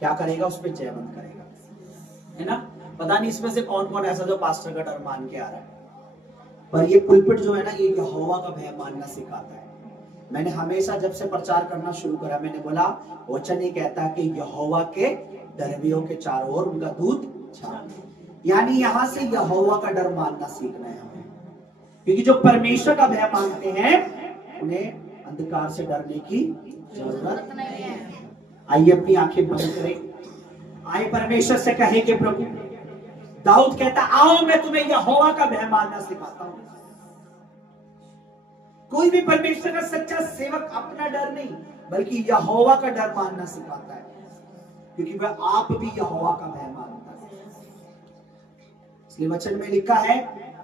क्या करेगा, उस पर जयवंत करेगा, है ना। पता नहीं इसमें से कौन कौन ऐसा जो पास्टर का डर मान के आ रहा है, पर ये पुलपिट जो है ना, ये यहोवा का भय मानना सिखाता है। मैंने हमेशा जब से प्रचार करना शुरू करा, मैंने बोला वचन ये कहता है कि यहोवा के दरबियों के चारों ओर उनका दूत छाए। यानी यहां से यहोवा का डर मानना सीखना है हमें, क्योंकि जो परमेश्वर का भय मानते हैं उन्हें अंधकार से डरने की जरूरत नहीं है। आइए अपनी आंखें बंद करें, आइए परमेश्वर से कहे कि प्रभु, दाऊद कहता आओ मैं तुम्हें यहोवा का भय मानना सिखाता हूं। कोई भी परमेश्वर का सच्चा सेवक अपना डर नहीं बल्कि यहोवा का डर मानना सिखाता है, क्योंकि वह आप भी यहोवा का भय मानता है। इसलिए वचन में लिखा है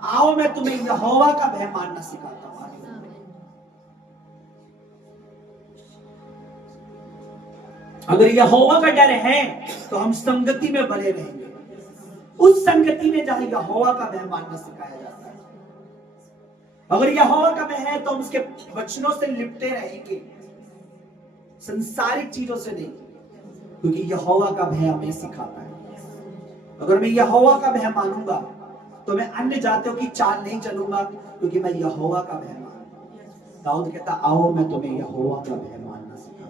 आओ मैं तुम्हें यहोवा का भय मानना सिखाता हूं। अगर यहोवा का डर है तो हम संगति में बने रहेंगे, उस संगति में जहां यहोवा का भय मानना सिखाया जाता है। अगर यहोवा का भय है तो हम उसके वचनों से लिपटे रहेंगे, संसारिक चीजों से नहीं, क्योंकि यहोवा का भय हमें सिखाता है। अगर मैं यहोवा का भय मानूंगा तो मैं अन्य जातियों की चाल नहीं चलूंगा, क्योंकि मैं यहोवा का भय मानूंगा। दाऊद कहता आओ मैं तुम्हें यहोवा का भय मानना सिखाऊंगा।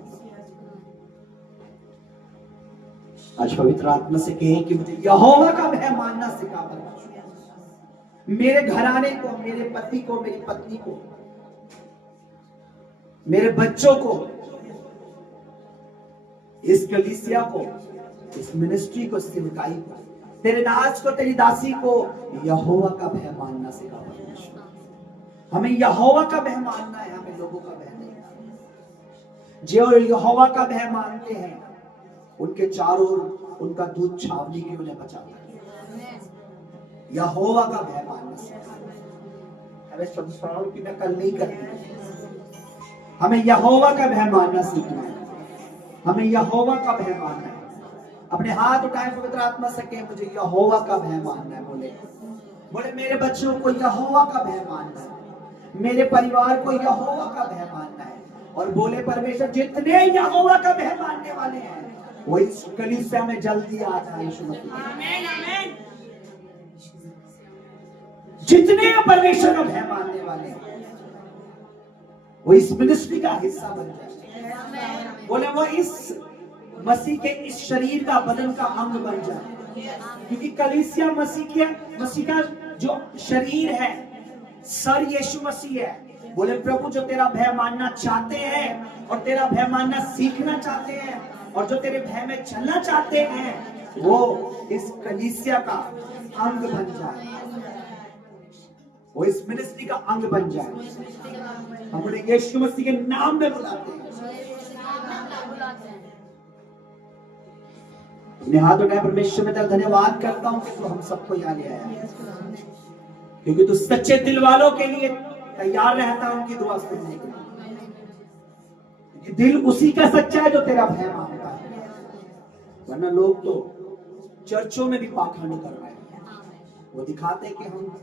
आज पवित्र आत्मा से कहें कि मुझे यहोवा का भय मानना सिखा, मेरे घराने को, मेरे पति को, मेरी पत्नी को, मेरे बच्चों को, इस कलीसिया को, इस मिनिस्ट्री को, सेवकाई को, तेरे दास को, तेरी दासी को यहोवा का भय मानना सिखा। हमें यहोवा का भय मानना है, हमें लोगों का भय नहीं। जो यहोवा का भय मानते हैं उनके चारों ओर उनका दूत छावनी की उन्हें बचाता है। यहोवा का भय मानना सिखाता। हमें संसार की नकल नहीं करनी, हमें यहोवा का भय मानना सीखना है, हमें यहोवा का भय मानना है। अपने हाथ उठाए पवित्र आत्मा से कहें मुझे यहोवा का भय मानना है। बोले मेरे बच्चों को यहोवा का भय मानना है, मेरे परिवार को यहोवा का भय मानना है। और बोले परमेश्वर जितने यहोवा का भय मानने वाले हैं वो इस कलीसिया में जल्दी आ जाए यीशु मसीह। जितने परमेश्वर का भय मानने वाले हैं वो इस मिनिस्ट्री का हिस्सा बन जाए। बोले वो इस मसीह के इस शरीर का, बदन का अंग बन जाए, क्योंकि कलीसिया मसीह का जो शरीर है, सर यीशु मसीह है। बोले प्रभु जो तेरा भय मानना चाहते हैं और तेरा भय मानना सीखना चाहते हैं और जो तेरे भय में चलना चाहते हैं वो इस कलीसिया का अंग बन जाए, वो इस मिनिस्ट्री का अंग बन जाए। हम उन्हें यीशु मसीह के नाम में बुलाते हैं। अपने हाथ उठाए परमेश्वर में धन्यवाद करता हूं कि तू हम सबको यहाँ ले आया, क्योंकि तू सच्चे दिल वालों के लिए तैयार रहता है उनकी दुआ सुनने के लिए। क्योंकि दिल उसी का सच्चा है जो तेरा भय मानता है, वरना लोग तो चर्चों में भी पाखंड कर रहे हैं। वो दिखाते हैं कि हम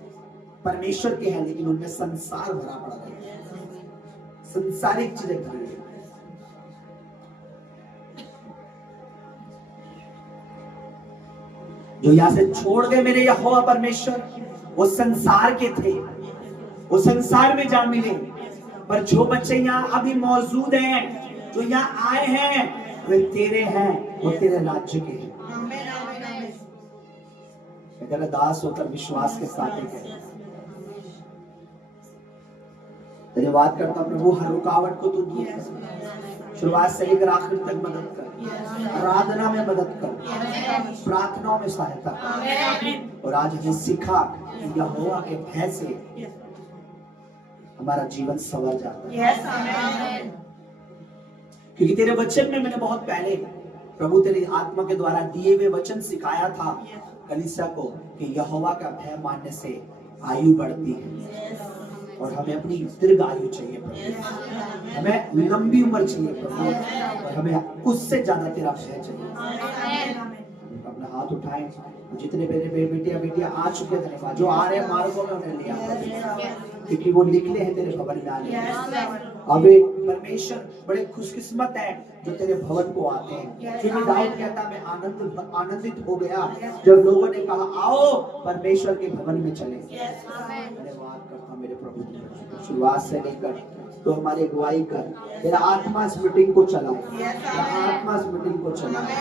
परमेश्वर के हैं, लेकिन उनमें संसार भरा पड़ा है, संसारिक चीजें भरी है। जो यहां से छोड़ गए मेरे यहोवा परमेश्वर, वो संसार के थे, वो संसार में जा मिले। पर जो बच्चे यहाँ अभी मौजूद हैं, जो यहाँ आए हैं, वे तेरे हैं, वो तेरे राज्य के हैं। तेरा दास होकर विश्वास के साथ ही धन्यवाद करता हूं प्रभु, हर रुकावट को तू दूर कर, शुरुआत से लेकर आखिर तक मदद कर, आराधना में मदद कर, प्रार्थनाओं में सहायता कर। और आज हमें सिखा कि यहोवा के भय से हमारा जीवन संवर जाता है। क्योंकि तेरे वचन में मैंने बहुत पहले प्रभु तेरी आत्मा के द्वारा दिए हुए वचन सिखाया था कलीसिया को कि यहोवा का भय मानने से आयु बढ़ती है और हमें अपनी दीर्घ आयु चाहिए प्रभु, हमें लंबी उम्र चाहिए प्रभु, और हमें उससे ज्यादा तेरा भय चाहिए। अपना हाथ उठाएं, जितने मेरे बेटियां आ चुके हैं धन्यवाद, जो आ रहे हैं मार्गों में उन्हें लिया, क्योंकि वो निकले हैं तेरे खबरदार। अब एक परमेश्वर बड़े खुशकिस्मत है जो तेरे भवन को आते हैं। क्योंकि दाऊद कहता मैं आनंदित हो गया जब लोगों ने कहा आओ परमेश्वर के भवन में चले। धन्यवाद करता मेरे प्रभु, शुरुआत से लेकर तो हमारी अगुवाई कर, तेरा आत्मा इस मीटिंग को चलाए, तेरा आत्मा इस मीटिंग को चलाए,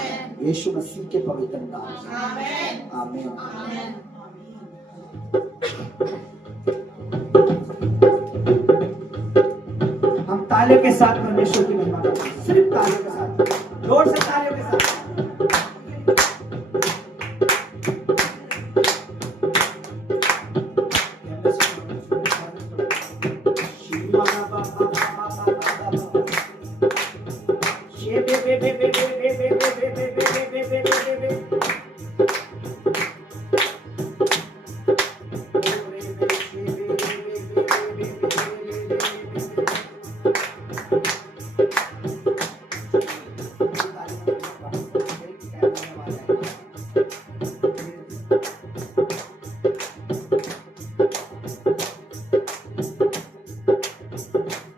यीशु मसीह के पवित्र नाम से आमीन। हम तालियों के साथ परमेश्वर की महिमा करते हैं, सिर्फ तालियों के साथ, जोर से तालियों के साथ।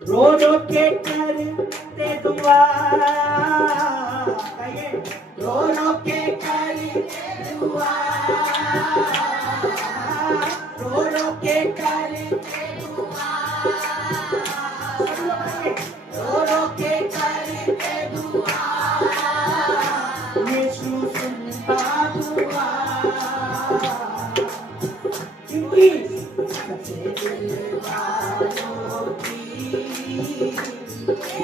रो रो के करते दुआ, रो रो के करते दुआ, रो रो के करते दुआ, रो रो के करते दुआ, यीशु सुनता दुआ, क्योंकि सच्चे दिल वालों की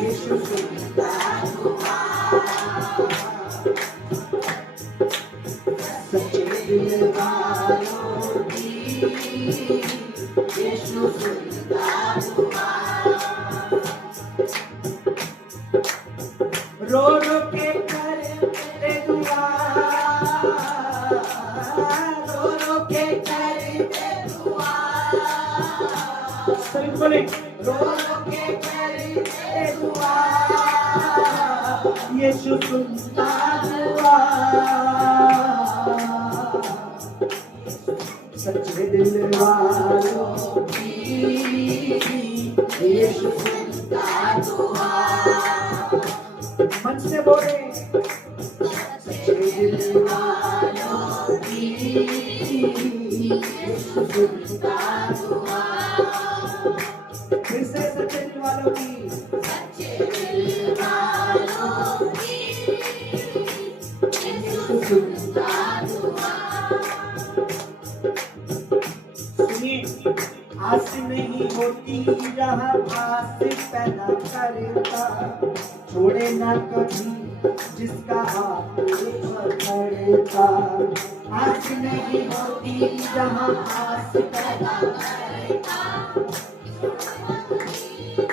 यीशु सुनता दुआ, सच्चे दिल वालों की यीशु सुनता दुआ, रो रो के करते दुआ, रो रो के करते दुआ, सभी बोले रो रो के करते दुआ, यीशु सुनता दुआ, सच्चे दिल वालों की यीशु सुनता दुआ, मन से बोले सच्चे दिल वालों की यीशु सुनता दुआ, फिर से सच्चे दिल वालों की, सच्चे दिल वालों की यीशु सुनता दुआ। सुनिए, आस नहीं होती जहाँ आस पैदा करता, छोड़े ना कभी जिसका हाथ पकड़ता, आस नहीं होती जहाँ आस पैदा करता,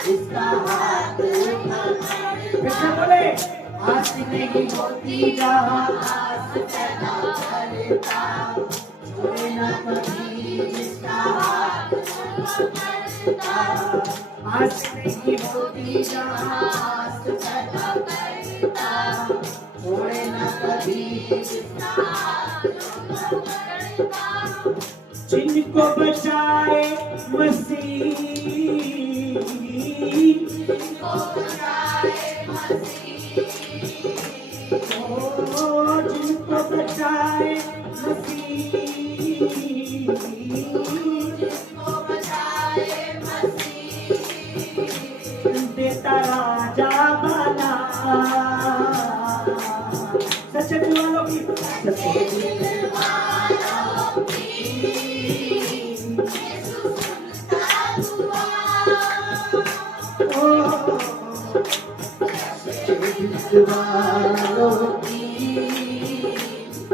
जिसका हाथ पकड़ता, बोले आस नहीं होती जहाँ आस पैदा करता, छोड़े ना कभी जिसका हाथ पकड़ता, आस नहीं होती जहाँ आस पैदा करता, छोड़े ना कभी जिसका हाथ पकड़ता, जिनको बचाए मसीह, जिनको बचाए मसीह, ओ जिनको बचाए मसीह, जिनको बचाए मसीह, देता राजा बना, सच्चे दिल वालों की, सच्चे दिल वालों की यीशु सुनता दुआ, ओ सच्चे दिल वालों की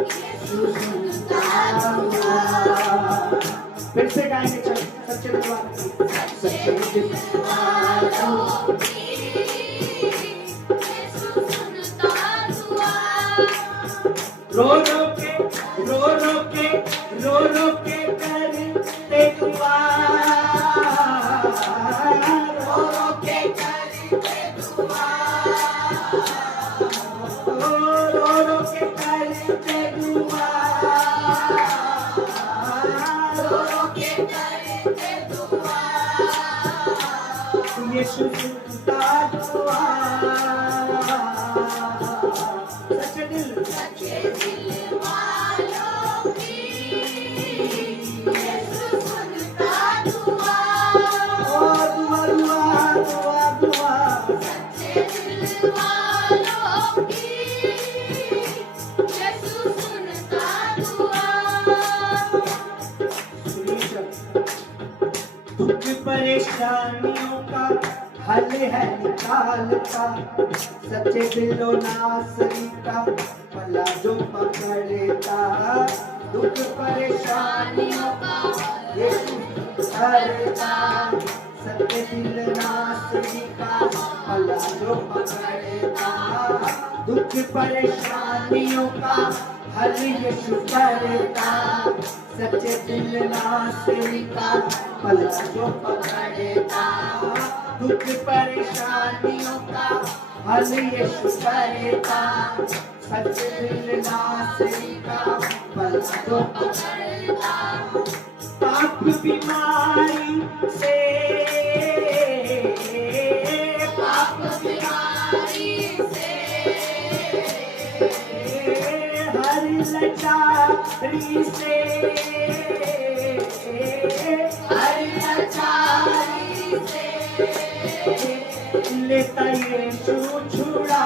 यीशु सुनता दुआ। फिर से गाएंगे, चल सच्चे दिल वालों की, सच्चे दिल वालों की यीशु सुनता दुआ, रो रो के रो रो के रो रो के करते दुआ, रो रो के करते दुआ, रो रो के करते दुआ, रो रो के करते दुआ, यीशु परेशानियों का हल है निकालता, सच्चे दिलो नासरी का भला जो पकड़ता, दुख परेशानियों का यीशु करता, सच्चे दिल नासरी का भला जो पकड़ता, दुख परेशानियों का हल यीशु करता, सच्चे दिल नासरी का भला जो पकड़ता, दुख परेशानियों का हल यीशु करता, सच्चे दिल नासरी का भला जो पकड़ता, पाप बीमारी से, पाप बीमारी से, हर लाचारी से, हर लाचारी से लेता यीशु छुड़ा,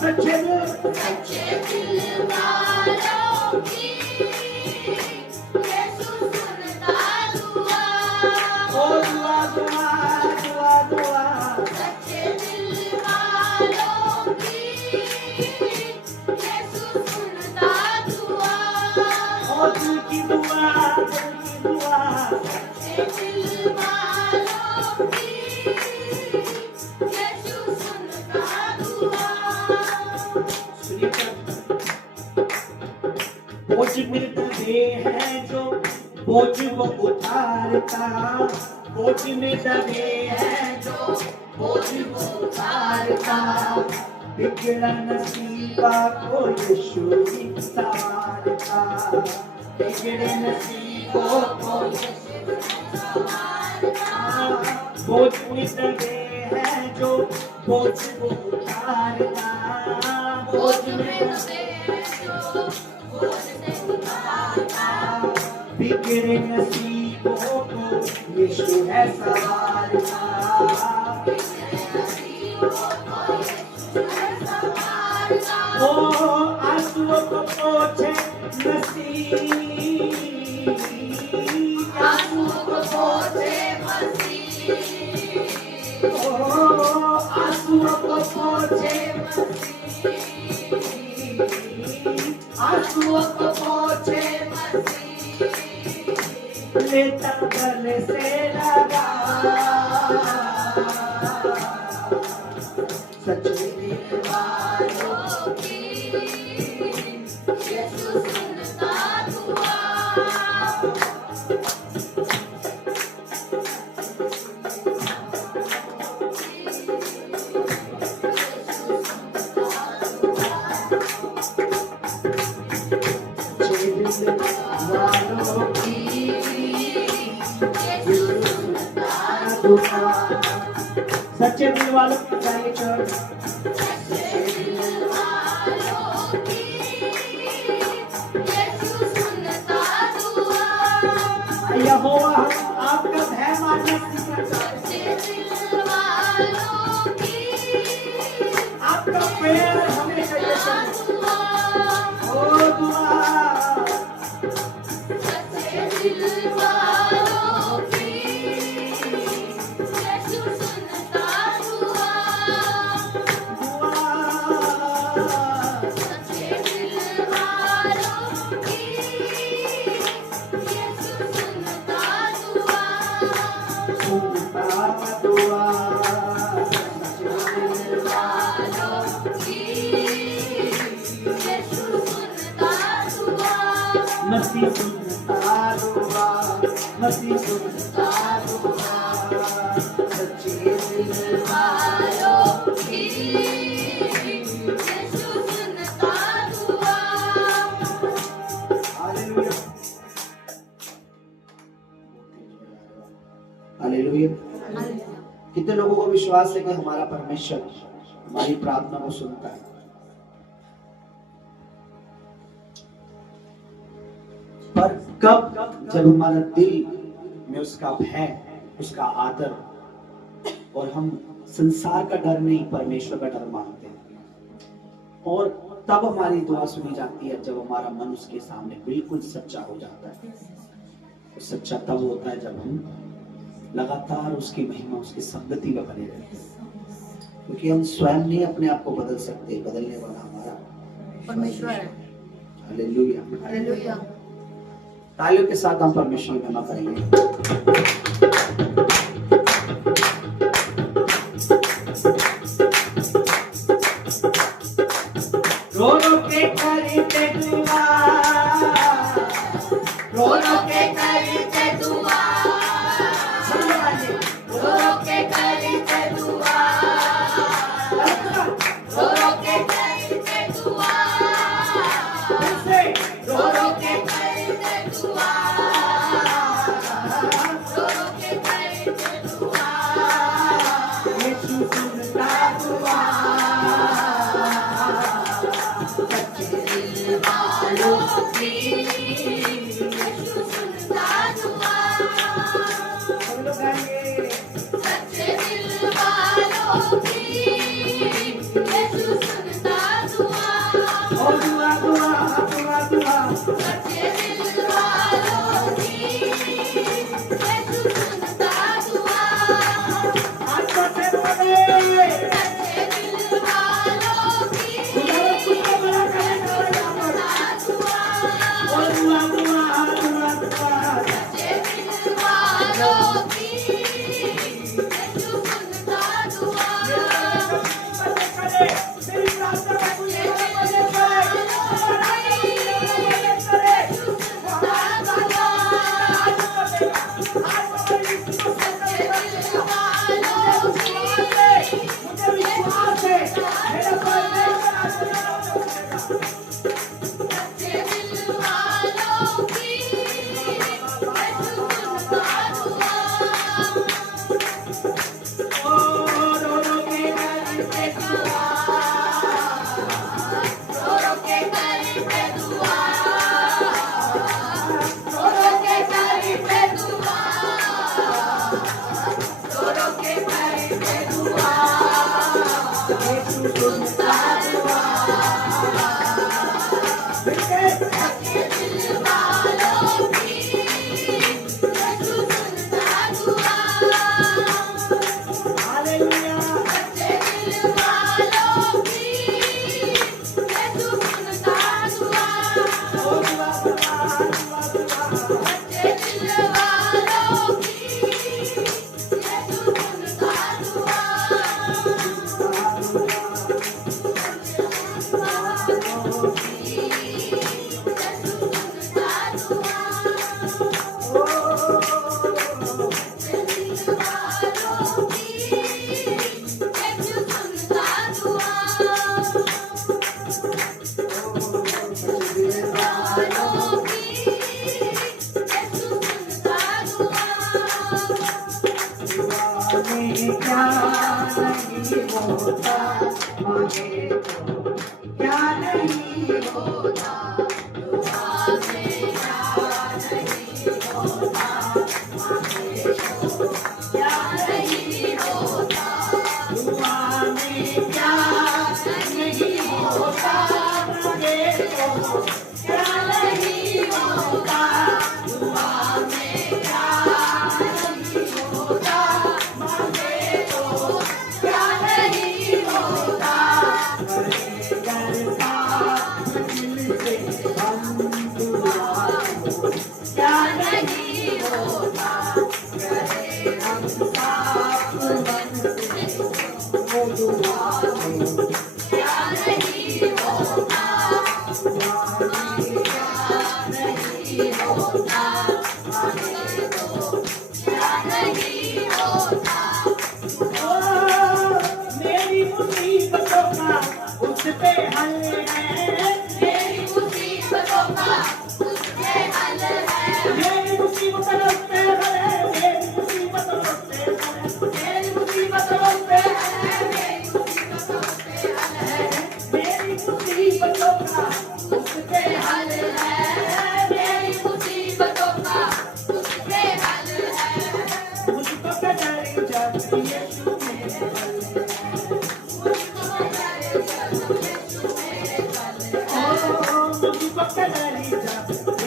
सच्चे दिल वालों की यीशु सुनता दुआ, ओ दुआ दुआ दुआ दुआ, सच्चे दिल वालों की यीशु सुनता दुआ, ओ दिल की दुआ, दिल की दुआ, सच्चे दिल वालों की यीशु सुनता दुआ। बोझ में दबे हैं जो बोझ वो उतारता, बोझ में दबे हैं जो बोझ वो उतारता, बिगड़ा नसीबा को यीशु ही संवारता, बिगड़े नसीबों को यीशु संवारता, बोझ में दबे हैं जो बोझ वो उतारता, बोझ में दबे हैं जो बोझ से उतारता, बिगड़े नसीबों को यीशु है संवारता, बिगड़े नसीबों को यीशु है संवारता, ओ आंसुओं को पोंछे मसीह, आंसुओं को पोंछे मसीह, ओ आंसुओं को पोंछे मसीह, आंसुओं को पोंछे मसीह, लेता गले से लगा, सच्चे दिल वालों की यीशु सुनता दुआ। सच्चे दिल वालों की गाली चढ़, सच्चे दिल वालों की यीशु सुनता दुआ, यहोवा आपका भय मानना सीखना चाहते हैं, सच्चे दिल वालों की आपका प्यार हमेशा यीशु ओ दुआ, सच्चे दिल वालों की यीशु सुनता दुआ, सच्चे दिल वालों की यीशु सुनता दुआ, सुनता दुआ, सच्चे दिल वालों की यीशु सुनता दुआ, मसीह सुनता दुआ, मसीह सुनता दुआ, सच्चे दिल वालों की यीशु सुनता दुआ। Hallelujah, hallelujah. कितने लोगों को विश्वास है कि हमारा परमेश्वर हमारी प्रार्थना को सुनता है? पर कब? जब हमारा दिल में उसका भय, उसका आदर, और हम संसार का डर नहीं परमेश्वर का डर मानते हैं। और तब हमारी दुआ सुनी जाती है जब हमारा मन उसके सामने बिल्कुल सच्चा हो जाता है। तो सच्चा तब होता है जब हम लगातार उसकी महिमा, उसकी संगति में बने रहते हैं, क्योंकि हम स्वयं नहीं अपने आप को बदल सकते, बदलने वाला हमारा परमेश्वर है। हालेलुया। हालेलुया। तालियों के साथ हम परमेश्वर की महिमा करेंगे। रो रो के करते दुआ, रो रो के करते दुआ, रो रो के करते दुआ, रो रो के करते दुआ, रो रो के करते दुआ, रो रो के करते दुआ, यीशु सुनता दुआ,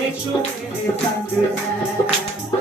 यीशु मेरे संग है।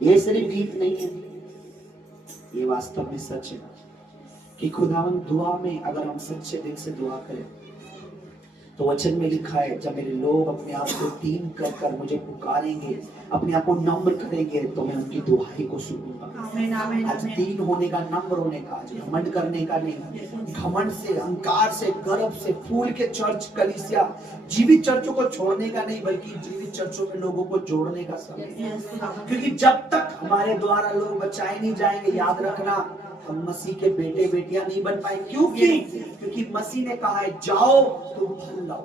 ये सिर्फ गीत नहीं है, ये वास्तव में सच है कि खुदावन दुआ में अगर हम सच्चे दिल से दुआ करें तो वचन में लिखा है, जब मेरे लोग अपने आप को दीन कर कर मुझे पुकारेंगे, अपने आप को नम्र करेंगे, तो मैं उनकी दुआई को सुनूंगा। आज दीन होने का, नम्र होने का, आज घमंड करने का नहीं, घमंड से, अहंकार से, गर्व से फूल के चर्च, कलीसिया, जीवित चर्चों को छोड़ने का नहीं, बल्कि जीवित चर्चों में लोगों को जोड़ने का समय। क्योंकि जब तक हमारे द्वारा लोग बचाए नहीं जाएंगे, याद रखना, हम मसीह के बेटे बेटियां नहीं बन पाए। क्योंकि मसीह ने कहा है, जाओ तुम फल लाओ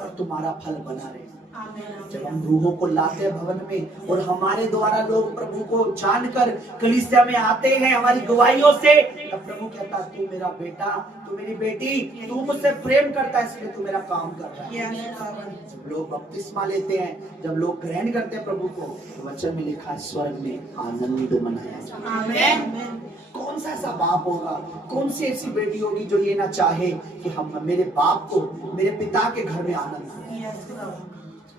और तुम्हारा फल बना रहे। जब हम रूहों को लाते हैं भवन में और हमारे द्वारा लोग प्रभु को जानकर कलीसिया में आते हैं हमारी गवाहियों से, तब प्रभु कहता है, तू मेरा बेटा, तू मेरी बेटी, तू मुझसे प्रेम करता है, इसलिए तू मेरा काम कर रहा है। जब लोग बपतिस्मा लेते हैं, जब लोग ग्रहण करते हैं प्रभु को, तो वचन में लिखा है, स्वर्ग में आनंद मनाया जाए। कौन सा ऐसा बाप होगा, कौन सी ऐसी बेटी होगी जो ये ना चाहे कि हम मेरे बाप को, मेरे पिता के घर में आनंद आए।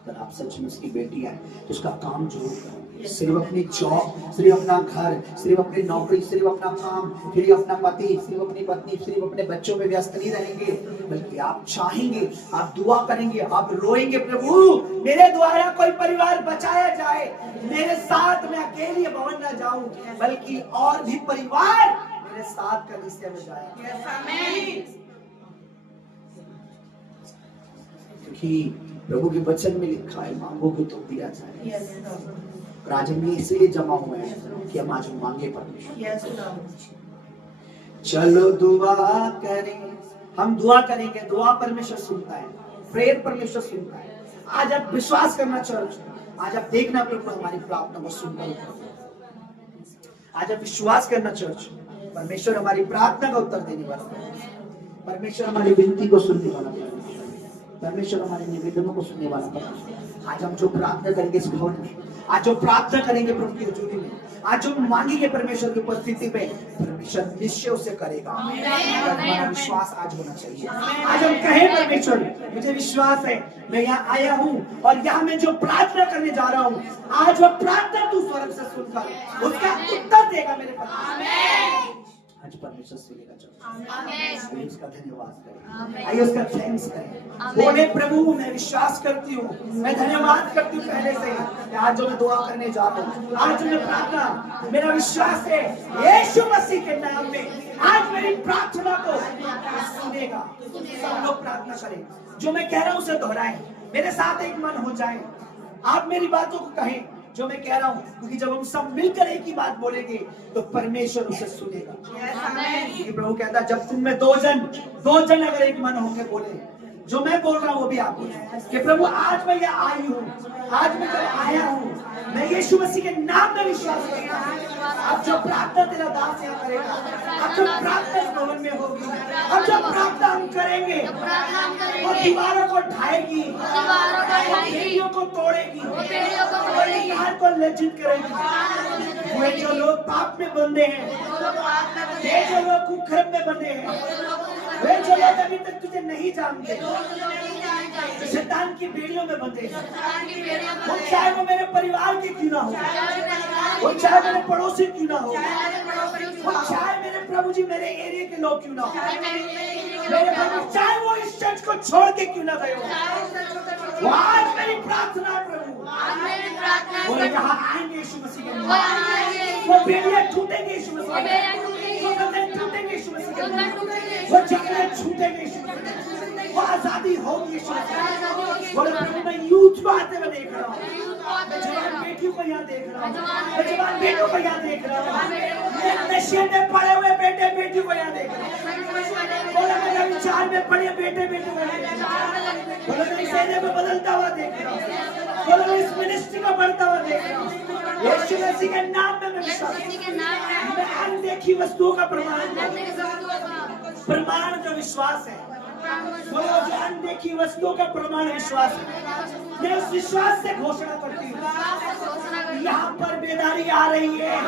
अगर आप सच में उसकी बेटी है तो उसका काम जरूर करो। सिर्फ अपनी जॉब, सिर्फ अपना घर, सिर्फ अपनी नौकरी, सिर्फ अपना काम, फिर अपना पति, सिर्फ अपनी पत्नी, सिर्फ अपने बच्चों में व्यस्त नहीं रहेंगे, बल्कि आप चाहेंगे, आप दुआ करेंगे, आप रोएंगे, प्रभु मेरे द्वारा कोई परिवार बचाया जाए, मेरे साथ मैं अकेले भवन न जाऊं, बल्कि और भी परिवार मेरे साथ कलीसिया में जाए। क्योंकि प्रभु के वचन में लिखा है, मांगोगे तो दिया जाए। और आज हम इसलिए जमा हुए हैं कि हम आज मांगे परमेश्वर। चलो दुआ करें, हम दुआ करेंगे, दुआ परमेश्वर सुनता है, प्रेयर परमेश्वर सुनता है। आज आप विश्वास करना चर्च, आज आप देखना प्रभु हमारी प्रार्थना को सुनकर, आज आप विश्वास करना चर्च, परमेश्वर हमारी प्रार्थना का उत्तर देने वाला, परमेश्वर हमारी विनती को सुनने वाला, परमेश्वर हमारे निवेदनों को सुनने वाला परमेश्वर। आज हम जो प्रार्थना करेंगे इस भवन में, आज जो प्रार्थना करेंगे प्रभु की हजूरी में, आज जो मांगेंगे परमेश्वर की उपस्थिति में, परमेश्वर निश्चय उसे करेगा। हमारा विश्वास आज होना चाहिए। आज हम कहें, परमेश्वर मुझे विश्वास है, मैं यहाँ आया हूँ और यहाँ मैं जो प्रार्थना करने जा रहा हूँ, आज वह प्रार्थना तू स्वर्ग से सुनकर उसका उत्तर देगा मेरे पास। आज परमेश्वर सुनेगा, आइए उसका धन्यवाद करें, आइए उसका थैंक्स करें। बोले प्रभु मैं विश्वास करती हूँ, मैं धन्यवाद करती हूँ पहले से ही, आज जो मैं दुआ करने जा रहा हूँ, आज जो मैं प्रार्थना, मेरा विश्वास है यीशु मसीह के नाम में आज मेरी प्रार्थना को सुनेगा। सब लोग प्रार्थना करें, जो मैं कह रहा हूँ उसे दोहराएं, मेरे साथ एक मन हो जाए, आप मेरी बातों को कहें जो मैं कह रहा हूँ, क्योंकि जब हम सब मिलकर एक ही बात बोलेंगे तो परमेश्वर उसे सुनेगा। प्रभु कहता है, जब तुम में दो जन अगर एक मन होकर बोले, जो मैं बोल रहा हूँ वो भी आप बोले कि प्रभु आज मैं यहाँ आई हूँ, आज मैं जब आया हूँ, मैं यीशु मसीह के नाम में विश्वास करता हूँ। अब जो प्रार्थना तेरा दास यहाँ करेगा, अब जो प्रार्थना इस भवन में होगी, अब जो प्रार्थना हम करेंगे वो दीवारों को ढाएगी, बेड़ियों को तोड़ेगी, अहंकार को लज्जित करेगी। वे जो लोग पाप में बंधे हैं, वे जो लोग कुकर्म में बंधे हैं, वे जो लोग अभी तक तुझे नहीं जानते, शैतान की बेड़ियों में बंधे हैं, वो चाहे वो मेरे परिवार के क्यों ना हो, वो चाहे मेरे पड़ोसी क्यों ना हो, वो चाहे मेरे प्रभु जी मेरे एरिया के लोग क्यों ना हो, मेरे प्रभु चाहे वो इस चर्च को छोड़ के क्यों ना गए हो, वो आज मेरी प्रार्थना प्रभु, वो यहाँ आएंगे यीशु मसीह के नाम, वो बेड़ियां टूटेंगे यीशु मसीह के नाम, वो बंधन टूटेंगे यीशु मसीह के नाम, वो जंगलें छूटेंगे यीशु मसीह के नाम, वो आजादी होगी यीशु मसीह के नाम। बोले प्रभु मैं यूथ को आते हुए देख रहा हूँ, मैं जवान बेटियों को यहाँ देख रहा हूँ, मैं जवान बेटों को यहाँ देख रहा हूँ, मैं नशे में पड़े हुए बेटे बेटियों को यहाँ देख रहा हूँ, बोले मेरे विचार में पड़े बेटे बेटियों को यहाँ देख रहा हूँ, बोले मैं इस एरिया में बदलता हुआ देख रहा हूँ, बोले मैं इस मिनिस्ट्री को बढ़ता हुआ देख रहा हूँ। यीशु मसीह के नाम में मैं विश्वास करता हूँ। मैं अनदेखी वस्तुओं का प्रमाण जो विश्वास है, वो जो अनदेखी वस्तुओं का प्रमाण विश्वास है, मैं उस विश्वास से घोषणा करती हूँ यहाँ पर बेदारी आ रही है,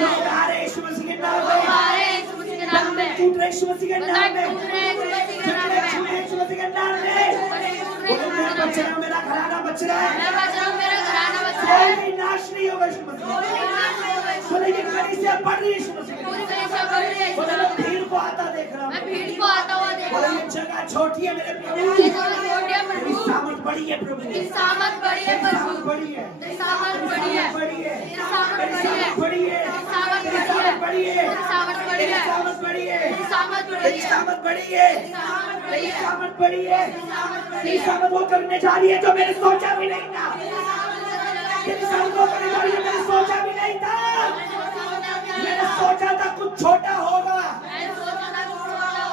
लोग आ रहे यीशु मसीह के नाम में, टूट रहे यीशु मसीह के नाम में, यीशु मसीह के नाम में, बोलो मैं बच रहा हूँ, मेरा घराना बच रहा है, कोई नाश नहीं होगा यीशु मसीह। बोले ये कलीसिया बढ़ रही है यीशु मसीह। बोले मैं भीड़ को आता देख रहा हूँ, बोले ये जगह छोटी है मेरे प्रभु, तेरी सामर्थ बड़ी है प्रभु, तेरी सामर्थ बड़ी है, तेरी सामर्थ बड़ी है, तेरी सामर्थ बड़ी है, तेरी सामर्थ बड़ी है, तेरी सामर्थ बड़ी है, तेरी सामर्थ बड़ी है, तेरी सामर्थ बड़ी है, तेरी सामर्थ बड़ी है, तेरी सामर्थ वो करने जा रही है जो मैंने सोचा भी नहीं था, तेरी सामर्थ वो करने जा रही है मैंने सोचा भी नहीं था। मैंने सोचा था कुछ छोटा होगा,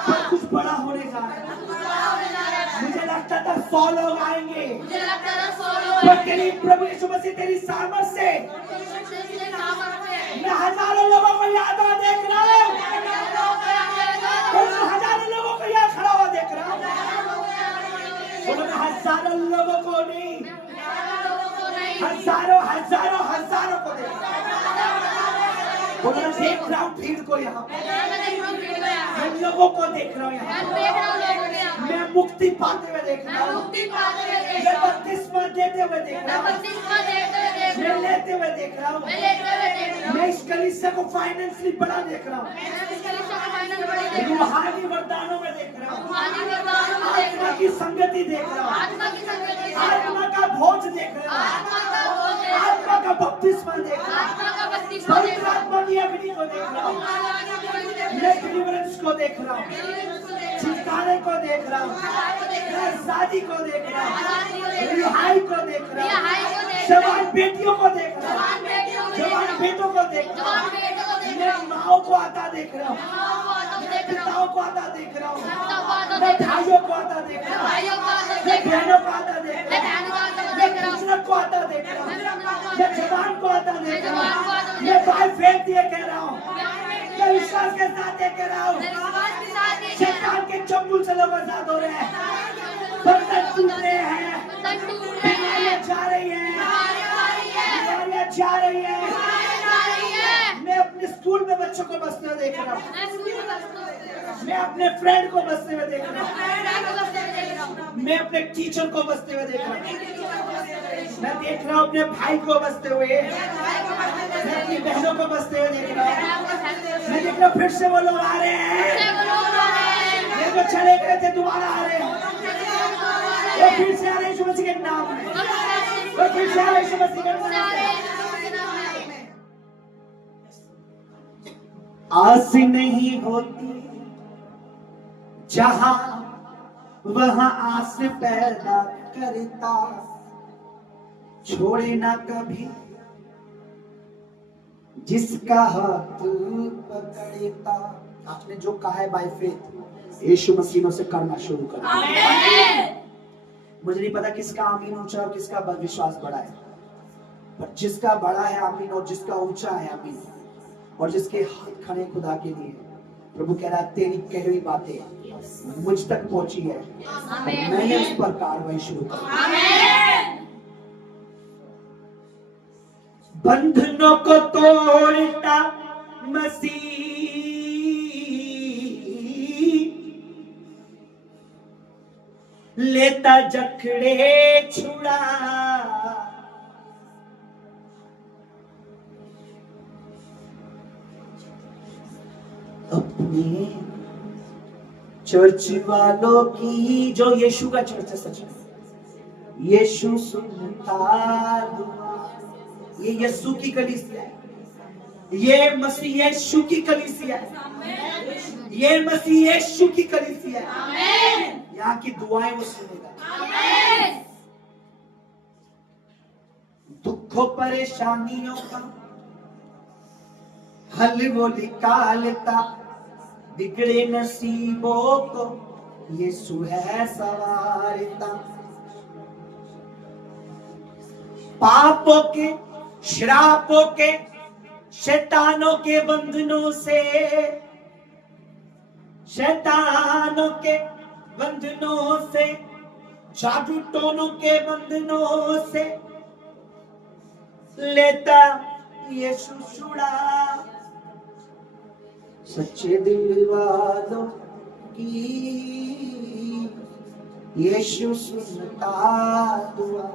पर कुछ बड़ा होने जा रहा है। मुझे लगता था 100 लोग आएंगे, पर तेरी प्रभु यीशु मसीह तेरी सामर्थ से मैं हजारों लोगों को यहाँ देख रहा हूँ, मैं हजारों लोगों को यहाँ खड़ा हुआ देख रहा हूँ। मैं हजारों लोगों को नहीं, हजारों हजारों हजारों को देख रहा हूँ। मैं देख रहा हूँ भीड़ को यहाँ, मैं लोगों को देख रहा हूँ यहाँ, मैं मुक्ति पाते हुए देख रहा हूँ, मैं बपतिस्मा देते हुए देख रहा हूँ, मैं लेते हुए देख रहा हूँ, मैं इस कलीसिया को फाइनेंशियली बड़ा देख रहा हूँ, रूहानी वरदानों में देख रहा हूँ, आत्मा की संगति देख रहा हूँ, आत्मा का भोज देख रहा हूँ, आत्मा का बपतिस्मा देख रहा हूँ, पवित्र आत्मा की अग्नि को देख रहा हूँ, मैं डिलीवरेंस को देख रहा हूँ, छुटकारे को देख रहा हूँ, मैं शादी को देख रहा हूँ, रिहाई को देख रहा हूँ, जवान बेटियों को देख रहा हूँ, जवान बेटों को देख रहा हूँ, मैं माओ को आता देख रहा हूँ, मैं पिताओं को आता देख रहा हूँ, मैं भाइयों को आता देख रहा हूँ, मैं बहनों को आता देख रहा हूँ, मैं बुजुर्ग को आता देख रहा हूँ, मैं जवान को आता देख रहा हूँ, मैं भाई फेंक दिए कह रहा हूँ, मैं विश्वास के साथ कह रहा हूँ, शैतान के चंगुल से लोग आजाद हो रहे हैं, बंधन टूट रहे हैं, बीमारियां जा रही हैं, बीमारियां जा रही हैं। मैं अपने स्कूल में बच्चों को बसते हुए देख रहा हूँ, मैं अपने फ्रेंड को बसते हुए देख रहा हूँ, मैं अपने टीचर को बसते हुए देख रहा हूँ, मैं देख रहा हूँ अपने भाई को बसते हुए, मैं अपनी बहनों को बसते हुए देख रहा हूँ, मैं देख रहा हूँ फिर से वो लोग आ रहे हैं, मेरे को चले गए थे दोबारा आ रहे हैं, वो फिर से आ रहे हैं यीशु मसीह के नाम में, वो फिर से आ रहे हैं यीशु मसीह के नाम में। आस नहीं होती जहां वहां आस पैदा करता, छोड़े ना कभी जिसका हाथ पकड़ता। आपने जो कहा है बाय फेथ यीशु मसीह से करना शुरू कर। मुझे नहीं पता किसका आमीन ऊंचा और किसका विश्वास बड़ा है, पर जिसका बड़ा है आमीन और जिसका ऊंचा है आमीन और जिसके हाथ खड़े खुदा के लिए, प्रभु कह रहा है तेरी कही हुई बातें मुझ तक पहुंची है, मैंने उस पर कार्रवाई शुरू कर। बंधनों को तोड़ता मसीह, लेता जखड़े छुड़ा, अपने चर्च वालों की, जो यीशु का चर्च है सच में, यीशु सुनता दुआ, ये यीशु की कलीसिया है, ये मसीह यीशु की कलीसिया है, ये मसीह यीशु की कलीसिया है, यहाँ की दुआएं वो सुनेगा। दुखों परेशानियों का हल वो निकालता, बिगड़े नसीबों को यीशु है सवारता, पापों के श्रापों के शैतानों के बंधनों से, शैतानों के बंधनों से, जादू टोनों के बंधनों से लेता यीशु छुड़ा, सच्चे दिल वालों की यीशु सुनता दुआ।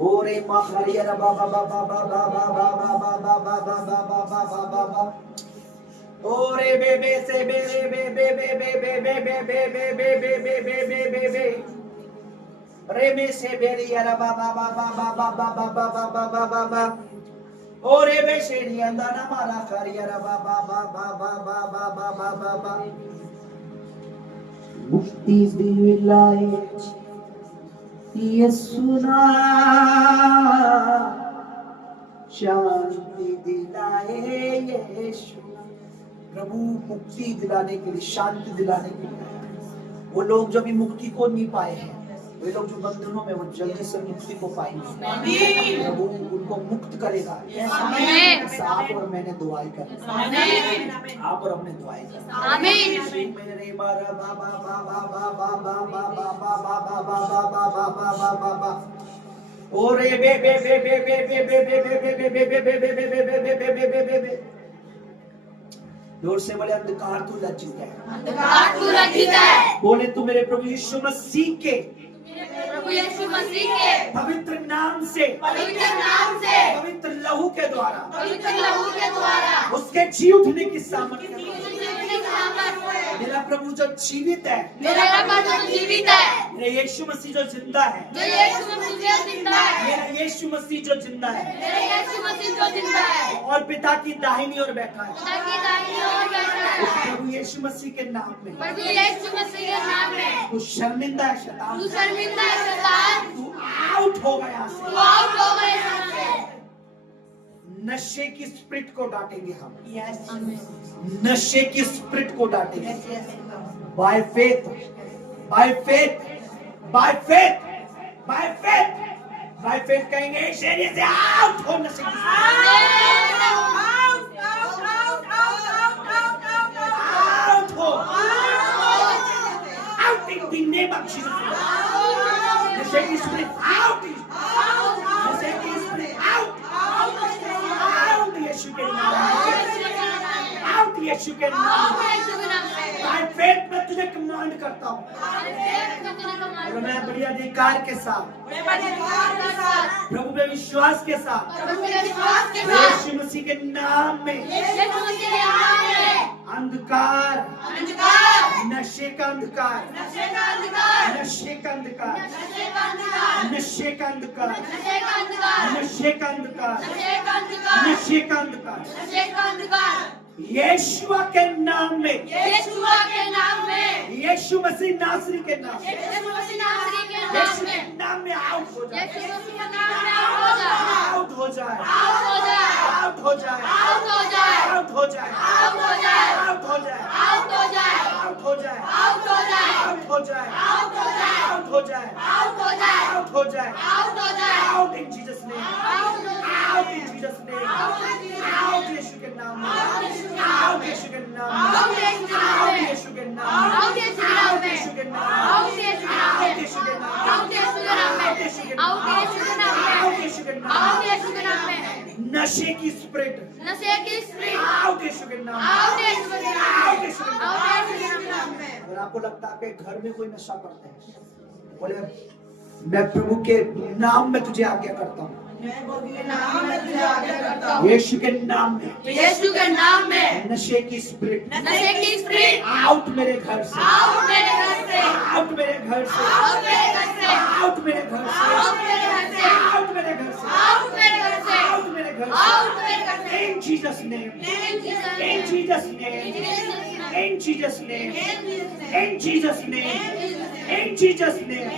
ओरे महरिया बाबा बाबा बाबा बाबा बाबा बाबा बाबा बाबा बाबा। ओरे बेबे से बेबे बेबे बेबे बेबे बेबे बेबे बेबे बेबे बेबे। रे में से बेरिया बाबा बाबा बाबा बाबा बाबा बाबा बाबा। ओरे बे शेरिया दाना मारा करिया बाबा बाबा बाबा बाबा बाबा बाबा। मुक्ति दिलाए यीशुना, शांति दिलाए यीशु। प्रभु मुक्ति दिलाने के लिए, शांति दिलाने के लिए, वो लोग जो भी मुक्ति को नहीं पाए हैं, वे लोग जो बंधनों में, वो जल्दी से मुक्ति को पाएंगे। प्रभु उनको मुक्त करेगा। आप और मैंने दुआएं करें, आप और हमने दुआएं करें। मेरे बाबा बाबा बाबा बाबा बाबा बाबा बाबा बाबा। ओरे बे बे बे बे बे बे बे बे बे बे बे बे बे बे बे बे बे बे बे। जोर से बोले अंधकार तू लज्जित है, अंधकार तू लज्जित है। बोले तू मेरे प्रभु यीशु मसीह के, प्रभु यीशु मसीह के पवित्र नाम से, पवित्र नाम से, पवित्र लहू के द्वारा, पवित्र लहू के द्वारा उसके जी उठने की सामर्थ्य। मेरा प्रभु जो जीवित है, मेरा प्रभु जो जीवित है, मेरा यीशु मसीह जो जिंदा है, जो यीशु मसीह जो जिंदा है, मेरा यीशु मसीह जो जिंदा है, मेरा यीशु मसीह जो जिंदा है, और पिता की दाहिनी ओर बैठा है, पिता की दाहिनी ओर बैठा है। प्रभु यीशु मसीह के नाम में, प्रभु यीशु मसीह के नाम में तू शर्मिंदा है शैतान, तू शर्मिंदा है शैतान, तू आउट हो गया, तू आउट हो गया यहाँ से। नशे की स्पिरिट को डांटेंगे हम, नशे की स्पिरिट को डांटेंगे। By faith, by faith, by faith, by faith, by faith कहेंगे इस एरिया से आउट हो नशे की स्पिरिट, आउट हो, out in the name of Jesus. नशे की स्पिरिट आउट, नशे की स्पिरिट आउट, यीशु के नाम में, आउट यीशु के नाम में। बाय फेथ मैं तुझे कमांड करता हूँ, और मैं बड़ी अधिकार के साथ, प्रभु में विश्वास के साथ, यीशु मसीह के नाम में अंधकार, नशे का अंधकार, नशे का अंधकार, नशे का अंधकार, नशे का अंधकार, नशे का अंधकार, यीशुआ के नाम में, यीशुआ के नाम में, यीशु मसीह नासरी के नाम में, यीशु मसीह नासरी के नाम में आउट हो जाए, आउट हो जाए, आउट हो जाए, आउट हो जाए, आउट हो जाए, आउट हो जाए, आउट हो जाए, आउट हो जाए, आउट हो जाए, आउट हो जाए, आउट हो जाए, आउट हो जाए, आउट हो जाए, आउट हो जाए, आउट हो जाए, आउट हो जाए, out in Jesus name, out in Jesus name, out Yeshu के नाम में, आउट यीशु के नाम में, आउट यीशु के नाम में, आउट यीशु के नाम में, आउट यीशु के नाम में, आउट यीशु के नाम में, आउट यीशु के नाम में, आउट यीशु के नाम में, आउट यीशु के नाम में, आउट यीशु के नाम में, आउट यीशु के नाम में। नशे की स्पिरिट, नशे की स्पिरिट आउट यीशु के नाम में, आउट यीशु के नाम में, आउट यीशु के नाम में। अगर आपको लगता है कि घर में कोई नशा करता है, बोले मैं प्रभु के नाम में तुझे आज्ञा करता हूँ, यीशु के नाम में, यीशु के नाम में नशे की स्पिरिट, नशे की स्पिरिट आउट मेरे घर से, आउट मेरे घर से, आउट मेरे घर से, आउट मेरे घर से, आउट मेरे घर से, आउट मेरे घर से, आउट मेरे घर से, आउट मेरे घर से, आउट मेरे घर से, आउट मेरे घर से। In Jesus name, in Jesus name, in Jesus name, in Jesus name, in Jesus name,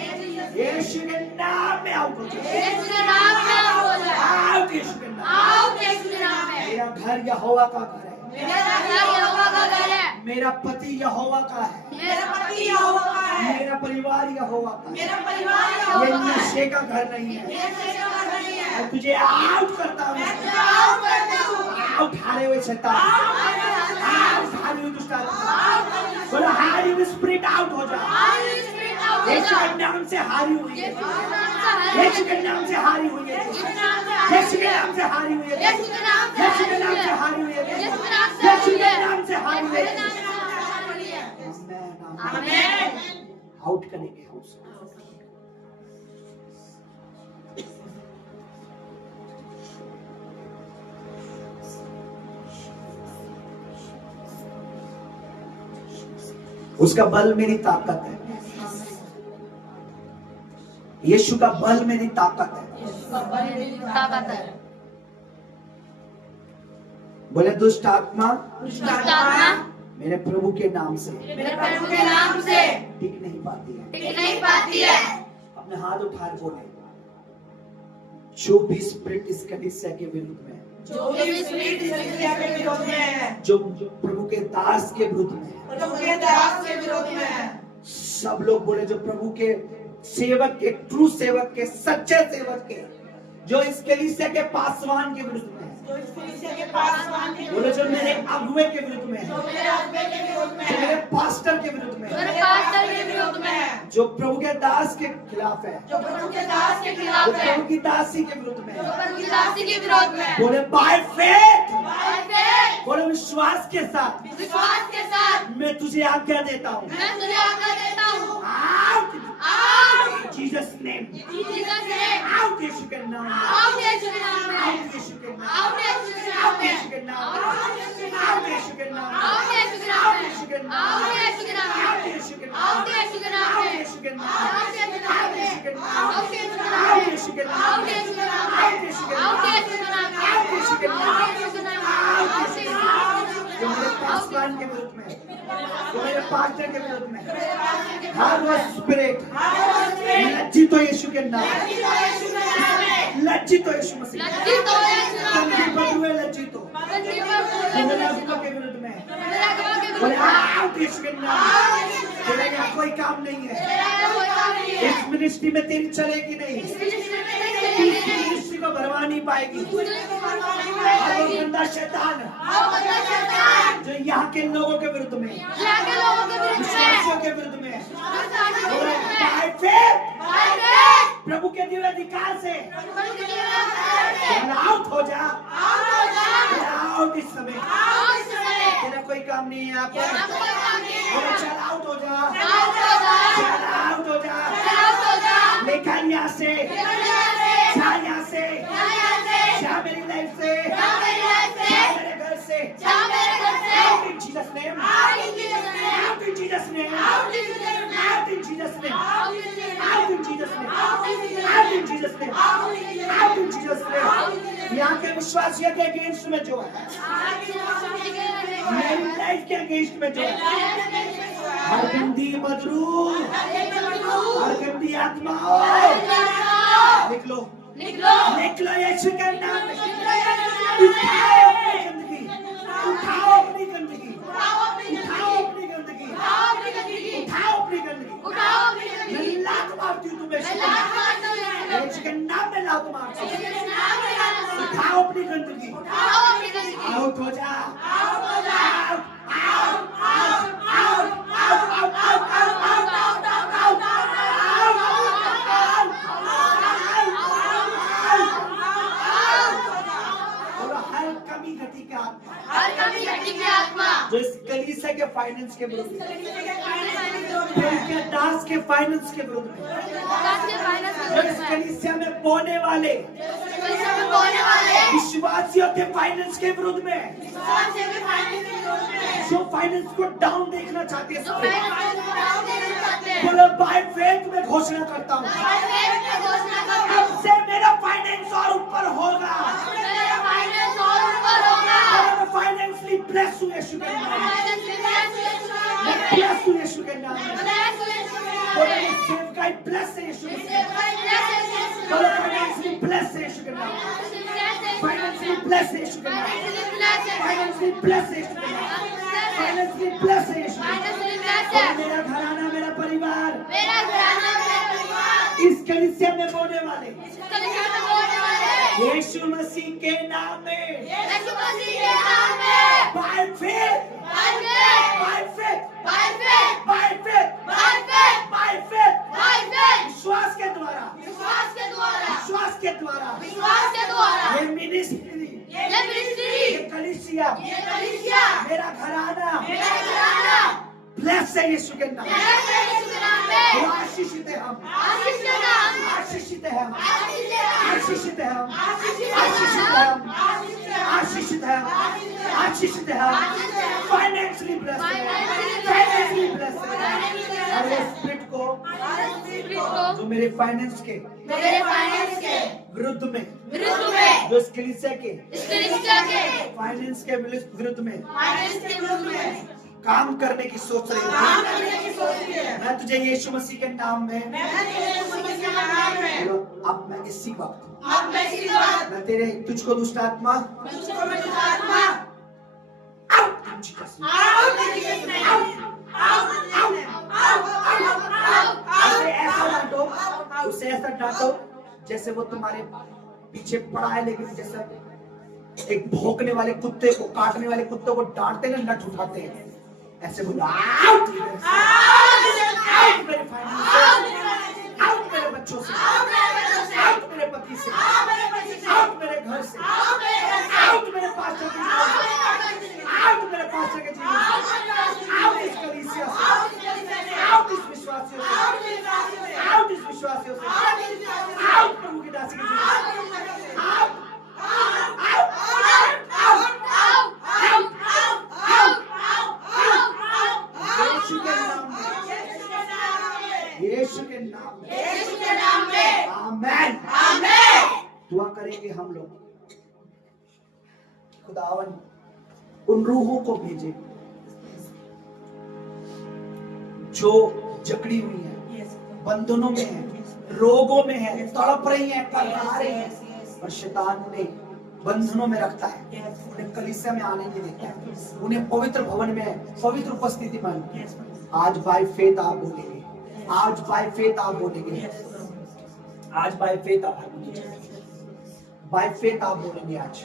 यीशु के नाम में आउट हो जाए, यीशु के नाम में आउट हो जाए, आउट यीशु के नाम, आउट यीशु के नाम में। मेरा घर यहोवा का घर है, मेरा घर यहोवा का घर है, मेरा पति यहोवा का है, मेरा पति यहोवा का है, मेरा परिवार यहोवा का है, मेरा परिवार यहोवा का है। ये नशे का घर नहीं है, ये नशे का घर नहीं है। मैं तुझे आउट करता हूँ, मैं तुझे आउट करता हूँ, आउट हारे हुए शैतान, आउट हारे हुए दुष्ट आत्मा, बोलो हारे हुए स्पिरिट आउट हो जाए, यीशु के नाम से हारी हुई है, यीशु के नाम से हारी हुई है, यीशु के नाम से हारी हुई है, यीशु के नाम से हारी हुई है, यीशु के नाम से हारी हुई है। आमेन। आउट करेंगे हम उसको। उसका बल मेरी ताकत है, यीशु का बल मेरी ताकत है। बोले दुष्ट आत्मा मेरे प्रभु के नाम से टिक नहीं पाती है। अपने हाथ उठाकर बोले, जो भी स्पिरिट इस कलीसिया के विरुद्ध में है, जो प्रभु के दास के विरुद्ध में है, सब लोग बोले जो प्रभु के सेवक के, ट्रू सेवक के, सच्चे सेवक के, जो इस कलीसिया के पासवान के विरुद्ध में है, बोले जो मेरे अगुवे के विरुद्ध में है, जो मेरे पास्टर के विरुद्ध में है, जो प्रभु के दास के खिलाफ है, जो प्रभु की दासी के विरुद्ध में है, बोले बाय फेथ, बोले विश्वास के साथ मैं तुझे आज्ञा देता हूँ, जीसस नेम, आउट यीशु के नाम में, आउट यीशु के नाम में, आउट यीशु के नाम में, आउट यीशु के नाम में, आउट यीशु के नाम में, आउट यीशु के नाम में, आउट यीशु के नाम में, आउट यीशु के नाम में, आउट यीशु के नाम में, आउट यीशु के नाम में, आउट यीशु के नाम में, आउट यीशु के नाम में, आउट यीशु के नाम में, आउट यीशु के नाम में, आउट यीशु के नाम में, आउट यीशु के नाम में, जो मेरे पासवान के विरुद्ध में, जो मेरे पास्टर के विरुद्ध में, हर वो स्पिरिट लज्जित हो यीशु के नाम में, लज्जित हो यीशु मसीह, लज्जित हो मेरे अगुवा के विरुद्ध में, बोले आउट यीशु के नाम में, तेरा यहाँ कोई काम नहीं है, इस मिनिस्ट्री में तेरी चलेगी नहीं, इस मिनिस्ट्री को भरवा नहीं पाएगी, और वो गंदा शैतान जो यहाँ के लोगों के विरुद्ध में, विश्वासियों के विरुद्ध में, बाय फेथ प्रभु के दिव्य अधिकार से आउट हो जा, आउट इस समय, तेरा कोई काम नहीं है यहाँ पर, चल आउट हो जा, चल आउट हो जा, लेखा यहाँ से, जा यहाँ से, जा मेरी लाइफ से, जा मेरे घर से, out in Jesus name, out in Jesus name, out in Jesus name, out in Jesus name, out in Jesus name, out in Jesus name, out in Jesus name। यहाँ के विश्वासियों के अगेंस्ट में जो है, मेरी लाइफ के अगेंस्ट में जो है, हर गंदी बदरू, हर गंदी आत्माओं, निकलो, निकलो यीशु के नाम में, उठाओ अपनी गंदगी, उठाओ अपनी गंदगी, उठाओ अपनी गंदगी, उठाओ अपनी गंदगी, मैं लात मारती हूँ तुम्हें, यीशु के नाम में लात मारती हूँ, उठाओ अपनी गंदगी, आउट हो जा, out, out, out, out, out, out, out, हर कमी घटी के आत्मा जो इस कलीसिया के फाइनेंस के विरुद्ध में, के दास के फाइनेंस के विरुद्ध में, जो इस कलीसिया में बोने वाले विश्वासियों के फाइनेंस के विरुद्ध में, जो फाइनेंस को डाउन देखना चाहते हैं, बोलो बाय फेथ में घोषणा करता हूँ, अब से मेरा फाइनेंस और ऊपर होगा, फाइनेंशियली ब्लेस हूँ यीशु के नाम में, ब्लेस हूँ यीशु के नाम में, बोलो ये सेव गाइड ब्लेस है यीशु के, बोलो फाइनेंशियली ब्लेस है यीशु के नाम में, फाइनेंशियली ब्लेस है यीशु के नाम में, फाइनेंशियली ब्लेस है यीशु के नाम में, फाइनेंशियली ब्लेस है यीशु के नाम में, मेरा घराना, मेरा परिवार, इस कलीसिया में बोने वाले यीशु मसीह के नाम में, bye faith, by faith, by faith, विश्वास के द्वारा, विश्वास के द्वारा, ये मिनिस्ट्री, ये कलीसिया, मेरा घराना ब्लेस है यीशु के नाम में। आशीषित है हम, आशीषित है हम, आशीषित है हम, आशीषित है हम, आशीषित है हम, आशीषित है हम, फाइनेंशियली ब्लेस है, फाइनेंशियली ब्लेस है। और वो स्पिरिट को जो मेरे फाइनेंस के विरुद्ध में, जो इस कलीसिया के फाइनेंस के विरुद्ध में काम करने की सोच रही है, मैं तुझे यीशु मसीह के नाम में, अब मैं इसी वक्त मैं तेरे तुझको दुष्ट आत्मा ऐसा डांटो, उसे ऐसा डांटो जैसे वो तुम्हारे पीछे पड़ा है, लेकिन जैसे एक भौंकने वाले कुत्ते को, काटने वाले कुत्ते को डांटते ना, नट उठाते हैं, ऐसे बोलो आउट मेरे फाइनेंस से, आउट मेरे बच्चों से, आउट मेरे पति से, आउट मेरे घर से, आउट मेरे पास्टर के जीवन से, आउट मेरे पास्टर के जीवन से, आउट इस कलीसिया से, आउट इस विश्वासियों से, आउट इस विश्वासियों से, आउट प्रभु की दासी के जीवन से, आउट यीशु के नाम में आमेन। दुआ करेंगे हम लोग, खुदावन उन रूहों को भेजे जो जकड़ी हुई है, बंधनों में है, रोगों में है, तड़प रही है, करवा रही है, और शैतान ने बंधनों में रखता है, उन्हें कलीसिया में आने नहीं देता है, उन्हें पवित्र भवन में, पवित्र उपस्थिति में। आज बाय फेथ आप बोलेंगे, आज बाय फेथ आप बोलेंगे, आज बाय फेथ आप बोलेंगे, बाय फेथ आप बोलेंगे। आज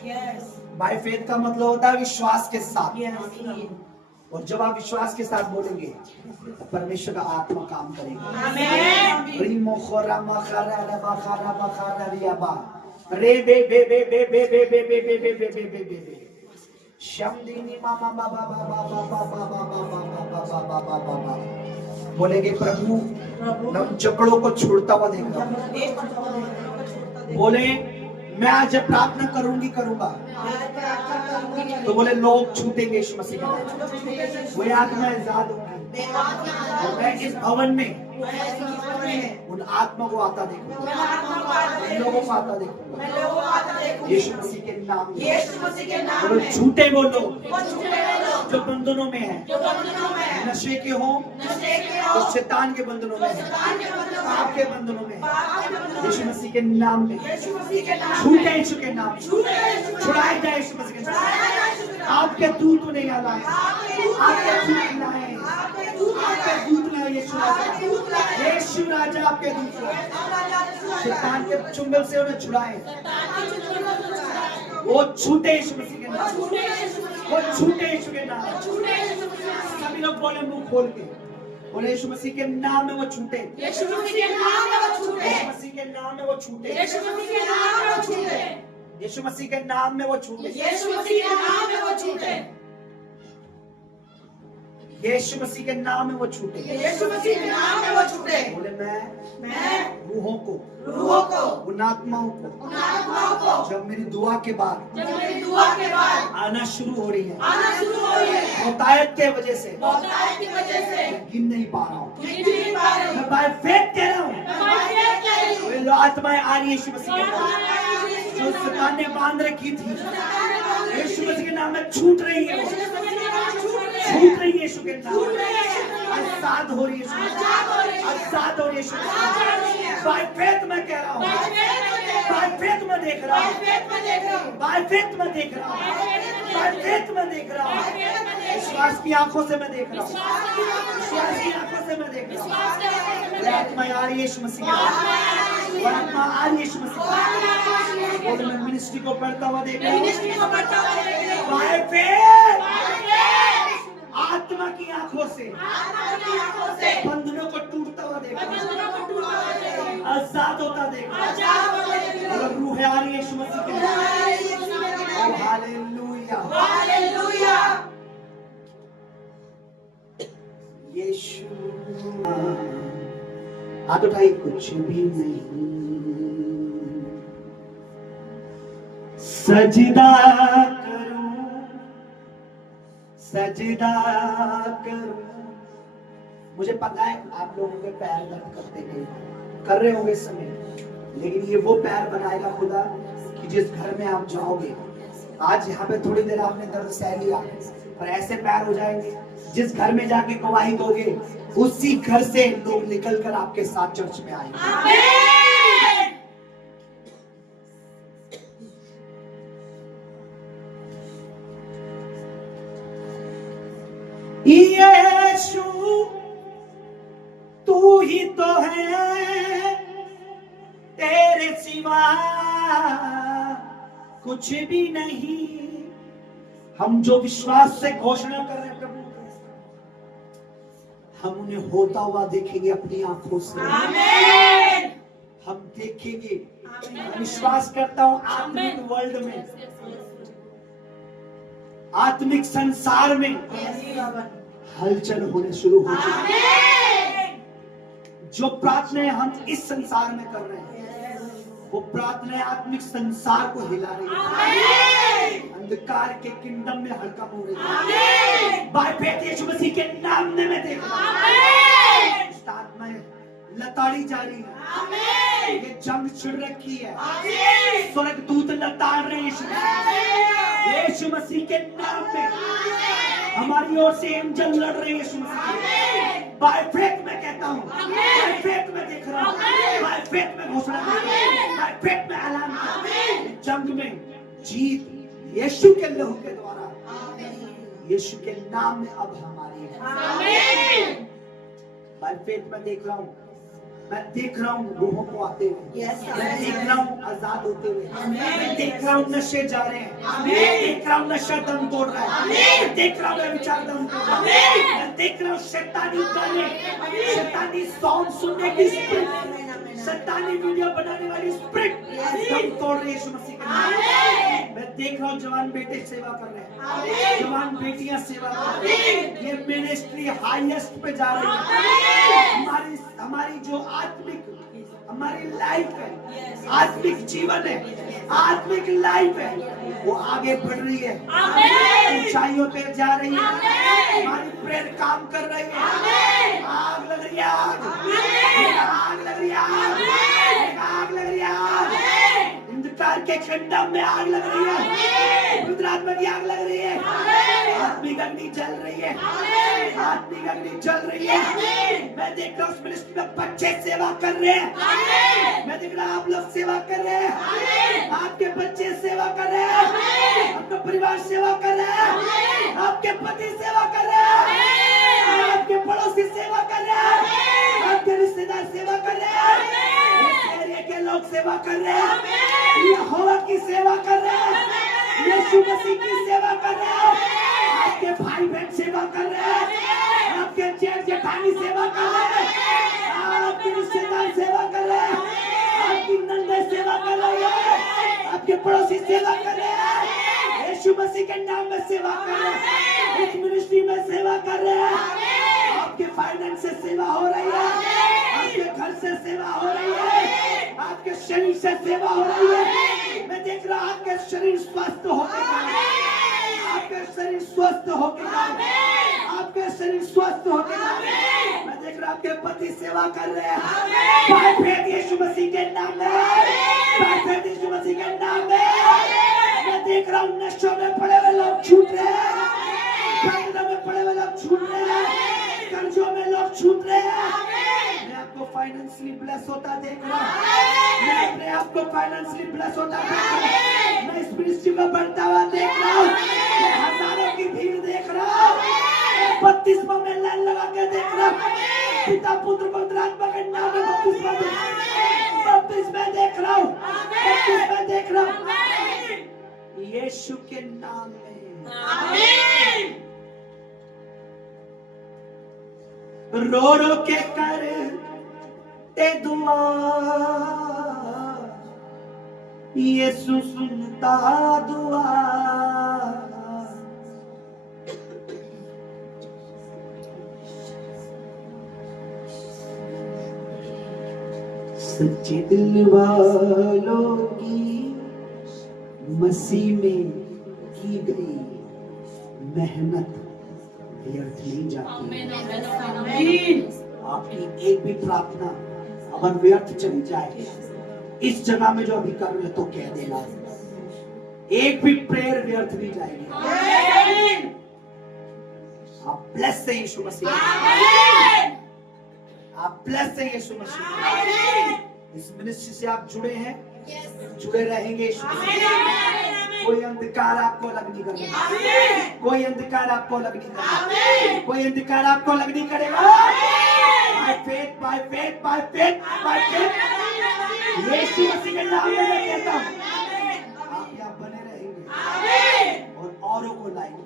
बाय फेथ का मतलब होता है विश्वास के साथ, और जब आप विश्वास के साथ बोलेंगे तो परमेश्वर का आत्मा काम करेगा। आमीन। प्रीमो खोरा मखरा रबा खरा बखरा रियाबा रे बे बे बे बे बे बे बे बे बे बे बे बे बे बे शमदीनी मामा बाबा बाबा बाबा बाबा बाबा बाबा बाबा बाबा बोलेंगे प्रभु हम जकड़ों को छोड़ता हुआ देख रहा हूं। बोले मैं आज प्रार्थना करूंगा, तो बोले लोग छूटेंगे यीशु मसीह के नाम, वो आत्मा आजाद होगी, और मैं इस भवन में उन आत्मा को आता देखूंगा, उन लोगों को आता देखूंगा यीशु मसीह के नाम में। बोलो झूठे वो लोग जो बंधनों में है, नशे के हो, तो शैतान के बंधनों में, आपके बंधनों में, यीशु मसीह के नाम में छूटे, यीशु के नाम छुड़ाए जाए यीशु मसीह के नाम। आपके दूत नहीं आए, आपके दूत लाए, आपके दूत लाए यीशु राजा, यीशु राजा आपके दूत लाए, शैतान के चुंगल से उन्हें छुड़ाए, वो छूटे यीशु मसीह के नाम, वो छूटे यीशु के नाम। सभी लोग बोले मुंह खोल के, बोले यीशु मसीह के नाम में वो छूटे, यीशु मसीह के नाम में वो छूटे, यीशु मसीह के नाम में वो छूटे, यीशु मसीह के नाम में वो छूटे, यीशु मसीह के नाम में वो छूटे, यीशु मसीह के नाम में वो छूटे, यीशु मसीह के नाम में वो छूटे, यीशु मसीह के नाम में वो छूटे। बोले मैं रूहों को उन आत्माओं को जब मेरी दुआ के बाद आना शुरू हो रही है, बहुतायत के वजह से गिन नहीं पा रहा हूँ, मैं बाय फेथ कह रहा हूँ, वो आत्माएं आ रही है यीशु मसीह के नाम, जो शैतान ने बांध रखी थी यीशु मसीह के नाम में छूट रही है, छूट रही है यीशु के नाम, आजाद हो रही है, आजाद हो रही है। बाय फेथ मैं कह रहा हूँ, बाय फेथ मैं देख रहा हूँ, बाय फेथ मैं देख रहा हूँ, बाय फेथ मैं देख रहा हूँ, विश्वास की आंखों से मैं देख रहा हूँ, विश्वास की आंखों से मैं देख रहा हूँ। वो आत्मा आ रही है यीशु मसीह, वो आत्मा आ रही है यीशु मसीह। और मैं मिनिस्ट्री को पढ़ता हुआ देख रहा हूँ, बाय फेथ आत्मा की आंखों से बंधनों को टूटता हुआ देख रहा हूँ, आजाद होता देख रहा हूँ, और रूह आ रही है यीशु मसीह के नाम। Hallelujah, hallelujah. यीशु। हाथ उठाइए। कुछ भी नहीं, सजदा करूं, सजदा करूं। मुझे पता है आप लोगों के पैर दर्द करते हैं, कर रहे होंगे इस समय, लेकिन ये वो पैर बनाएगा खुदा कि जिस घर में आप जाओगे, आज यहाँ पे थोड़ी देर आपने दर्द सह लिया, पर ऐसे पैर हो जाएंगे जिस घर में जाके गवाही दोगे, उसी घर से लोग निकलकर आपके साथ चर्च में आएंगे। आमीन। यीशु तू ही तो है, तेरे सिवा कुछ भी नहीं। हम जो विश्वास से घोषणा कर रहे हैं प्रभु, हम उन्हें होता हुआ देखेंगे अपनी आंखों से। आमीन। हम देखेंगे। विश्वास करता हूं आत्मिक वर्ल्ड में, आत्मिक संसार में हलचल होने शुरू हो जाएगी। जो प्रार्थनाएं हम इस संसार में कर रहे हैं, वो प्रार्थनाएं आत्मिक संसार को हिला रही है, अंधकार के किंगडम में हड़कंप हो रही है। बाय फेथ यीशु मसीह के नाम में मैं देख रहा हूं आत्माएं लताड़ी जा रही है। ये जंग छिड़ रखी है, स्वर्गदूत लताड़ रहे हैं यीशु मसीह के नाम में। हमारी ओर से एंजल लड़ रहे हैं यीशु मसीह। बाय फेथ मैं कहता हूँ, बाय फेथ मैं देख रहा हूँ, बाय फेथ मैं घोषणा कर रहा हूँ, बाय फेथ मैं ऐलान कर रहा हूँ। जंग में जीत यीशु के लहू के द्वारा, यीशु के नाम में अब हमारी है। बाय फेथ मैं देख रहा हूँ, मैं देख रहा हूँ रूहों को आते हुए, मैं देख रहा हूँ आजाद होते हुए, मैं देख रहा हूँ नशे जा रहे हैं, मैं देख रहा हूँ नशा दम तोड़ रहा है, मैं देख रहा हूँ विचार दम तोड़ रहा है, मैं देख रहा हूँ शैतानी गाने, शैतानी सॉन्ग सुनने की स्पिरिट, शैतानी वीडियो बनाने वाली स्पिरिट दम तोड़ रही है यीशु मसीह के नाम में। मैं देख रहा हूँ जवान बेटे सेवा कर रहे हैं, जवान बेटियां सेवा कर रही हैं, ये मिनिस्ट्री हाईएस्ट पे जा रही है। हमारी जो आत्मिक हमारी लाइफ है, आत्मिक जीवन है, आत्मिक लाइफ है, वो आगे बढ़ रही है, ऊंचाइयों पे जा रही है। हमारी प्रेयर काम कर रही है। आग लग रही है, आग लग रही है, आग लग रही है। अंधकार के खंडम में आग लग रही है, रुद्रात्मा की आग लग रही है, आत्मिक अग्नि जल रही है, आत्मिक अग्नि जल रही है। मैं देख रहा हूँ उस मिनिस्ट्री में बच्चे सेवा कर रहे हैं, मैं देख रहा हूँ आप लोग सेवा कर रहे हैं, आपके बच्चे सेवा कर रहे हैं, आपका परिवार सेवा कर रहे हैं, आपके पति सेवा कर रहे हैं, आपके पड़ोसी सेवा कर रहे हैं, आपके रिश्तेदार सेवा कर रहे हैं, इस एरिया के लोग सेवा कर रहे हैं, यहोवा की सेवा कर रहे हैं, यीशु मसीह की सेवा कर रहे हैं, आपके भाई बहन सेवा कर रहे हैं, आपके जेठ जेठानी सेवा कर रहे हैं, आपके रिश्तेदार सेवा कर रहे हैं, आपकी नंदे सेवा कर रही है, आपके पड़ोसी सेवा कर रहे हैं, यीशु मसीह के नाम में सेवा कर रहे हैं, इस मिनिस्ट्री में सेवा कर रहे हैं, आपके फाइनेंस से सेवा हो रही है, आपके घर से सेवा हो रही है, आपके शरीर से सेवा हो रही है। मैं देख रहा हूँ आपके शरीर स्वस्थ होके जाए, आपके शरीर स्वस्थ होके जाए, आपके शरीर स्वस्थ होके जाए। मैं देख रहा हूँ आपके पति सेवा कर रहे हैं, बाय फेथ यीशु मसीह के नाम में, बाय फेथ यीशु मसीह के नाम में। मैं देख रहा हूँ नशों में पड़े हुए लोग छूट रहे हैं, बंधनों में पड़े हुए लोग छूट रहे हैं, कर्जों में लोग छूट रहे हैं। मैं आपको फाइनेंशियली ब्लेस होता देख रहा हूँ, मैं अपने आप को फाइनेंशियली ब्लेस होता देख रहा हूँ, मैं इस मिनिस्ट्री में बढ़ता हुआ देख रहा हूँ, मैं हजारों की भीड़ देख रहा हूँ, 32वां में लाइन लगा के देख रहा हूँ, पिता पुत्र पवित्र आत्मा के नाम में 32वां में देख रहा हूँ, 32 में देख रहा हूँ, यीशु के नाम में आमीन। रो रो के कर ते दुआ, यीशु सुनता दुआ, सच्चे दिल वालों की मसीह में की गई मेहनत व्यर्थ नहीं जाती। आपकी एक भी प्रार्थना अगर व्यर्थ चली जाए, इस जगह में जो अभी कर रहे हो तो कह देना, एक भी प्रेयर व्यर्थ नहीं जाएगी। आप ब्लेस हैं यीशु मसीह, आप ब्लेस हैं यीशु मसीह। इस मिनिस्ट्री से आप जुड़े हैं, जुड़े रहेंगे यीशु मसीह। कोई अंधकार आपको लग नहीं करेगा, कोई अंधकार आपको लग नहीं करेगा, कोई अंधकार आपको लग नहीं करेगा। By faith, by faith, by faith, by faith, Yeshu Masih के नाम में मैं कहता हूँ, आप यहाँ बने रहेंगे और औरों को लाएंगे।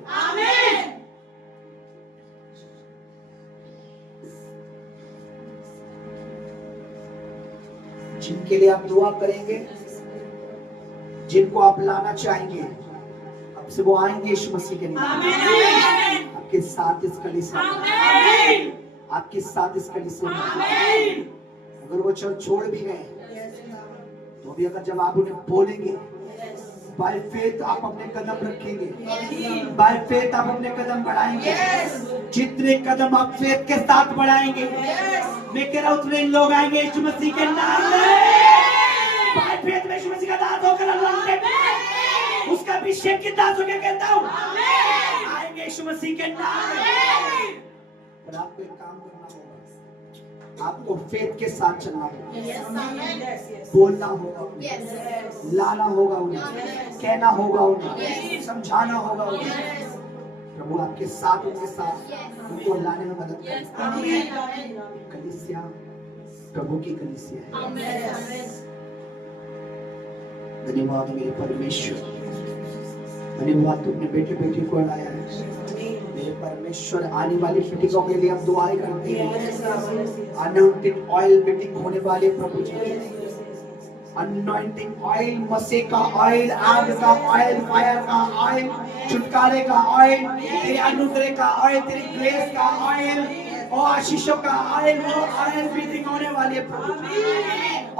जिनके लिए आप दुआ करेंगे, जिनको आप लाना चाहेंगे, अब से वो आएंगे यीशु मसीह के नाम में आपके साथ इस कलीसिया में, आपके साथ इस कलीसिया में। अगर वो चर्च छोड़ भी गए तो भी अगर जब आप उन्हें बोलेंगे, बाय फेथ आप अपने कदम रखेंगे, बाय फेथ आप अपने कदम बढ़ाएंगे। जितने कदम आप फेथ के साथ बढ़ाएंगे, मैं कह रहा हूं उतने लोग आएंगे यीशु मसीह के नाम में। बाय फेथ में यीशु मसीह का दास होकर उसका अभिषेक की दास होकर कहता हूं, आएंगे यीशु मसीह के नाम में। पर आपको एक काम करना होगा, आपको फेथ के साथ चलना होगा, बोलना होगा, लाना होगा उन्हें, कहना होगा उन्हें, समझाना होगा उन्हें। प्रभु आपके साथ, उनके साथ उनको लाने में मदद करें। कलीसिया प्रभु की कलीसिया है। धन्यवाद मेरे परमेश्वर, धन्यवाद तुमने बेटे बेटी को लाया है। मेरे परमेश्वर, आने वाली मीटिंगों के लिए हम दुआएं करते हैं। अनॉइंटेड ऑयल मीटिंग होने वाले प्रभु जी, अनॉइंटिंग ऑयल, मसीह का ऑयल, आग का ऑयल, फायर का ऑयल, छुटकारे का ऑयल, तेरे अनुग्रह का ऑयल, तेरी ग्रेस का ऑयल और आशीषों का ऑयल, वो ऑयल मीटिंग होने वाली है प्रभु।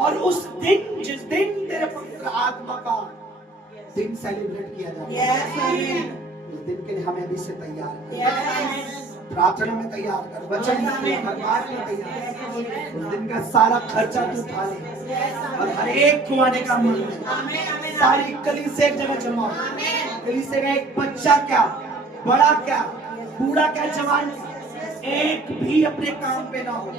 और उस दिन, जिस दिन तेरे पवित्र आत्मा का दिन सेलिब्रेट किया जाता है, उस दिन के लिए हमें अभी से तैयार कर, प्रार्थना में तैयार कर, वचन में तैयार कर, बात में तैयार कर। उस दिन का सारा खर्चा तू उठा ले और हर एक को आने का मन है। सारी कलीसिया एक जगह जमा हो, कलीसिया का एक बच्चा क्या, बड़ा क्या, बूढ़ा क्या, जवान, एक भी अपने काम पे ना हो,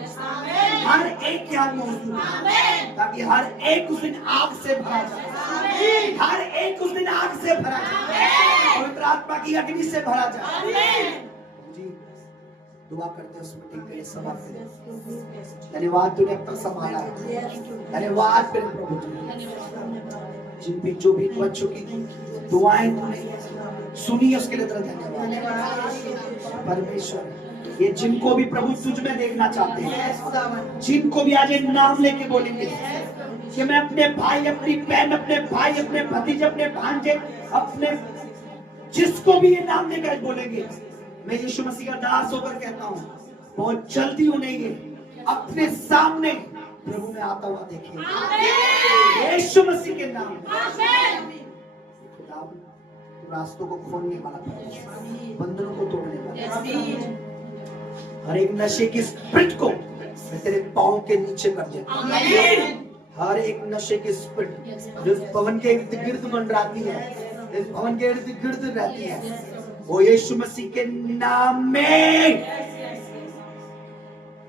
हर एक यहाँ मौजूद है, ताकि हर एक उस दिन आग से भरा जाए, हर एक उस दिन आग से भरा जाए, पवित्र आत्मा की अग्नि से भरा जाए। जी दुआ करते हैं उस मीटिंग के लिए सभा के लिए। धन्यवाद तूने अब तक संभाला है, धन्यवाद तेरे प्रभु जी, जिन भी जो भी बच्चों की दुआएं तूने सुनी उसके लिए तेरा धन्यवाद परमेश्वर। ये जिनको भी प्रभु तुझ में देखना चाहते हैं, जिनको भी आज नाम लेके बोलेंगे कि मैं अपने भाई, अपनी बहन, अपने भाई, अपने भतीजे, अपने भांजे, अपने जिसको भी ये नाम लेकर बोलेंगे, मैं यीशु मसीह का दास होकर कहता हूँ, बहुत जल्दी उन्हें ये अपने सामने प्रभु में आता हुआ देखिए यीशु मसीह के नाम में। खुदा रास्तों को खोलने वाला, बंधनों को तोड़ने वाला, हर एक नशे की स्पिरिट को मैं तेरे पांव के नीचे कर देता हूं। हर एक नशे की स्पिरिट जो इस भवन के इर्द गिर्द मंडराती है, इस भवन के इर्द गिर्द रहती है, वो यीशु मसीह के नाम में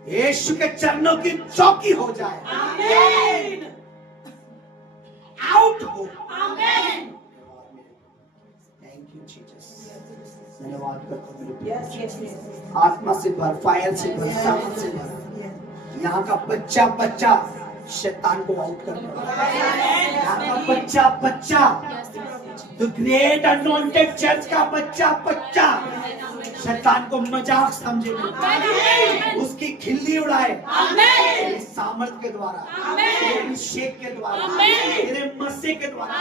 यीशु के चरणों की चौकी हो जाए, आउट हो। थैंक यू जीसस, धन्यवाद करता हूं। आत्मा से भर, फायर से भर, सामर्थ से भर। यहाँ का बच्चा बच्चा शैतान को आउट कर दो। यहाँ का बच्चा बच्चा, द ग्रेट अनॉइंटेड चर्च का बच्चा बच्चा शैतान को मजाक समझे, उसकी खिल्ली उड़ाए तेरे सामर्थ के द्वारा, तेरे अभिषेक के द्वारा, तेरे मस्से के द्वारा,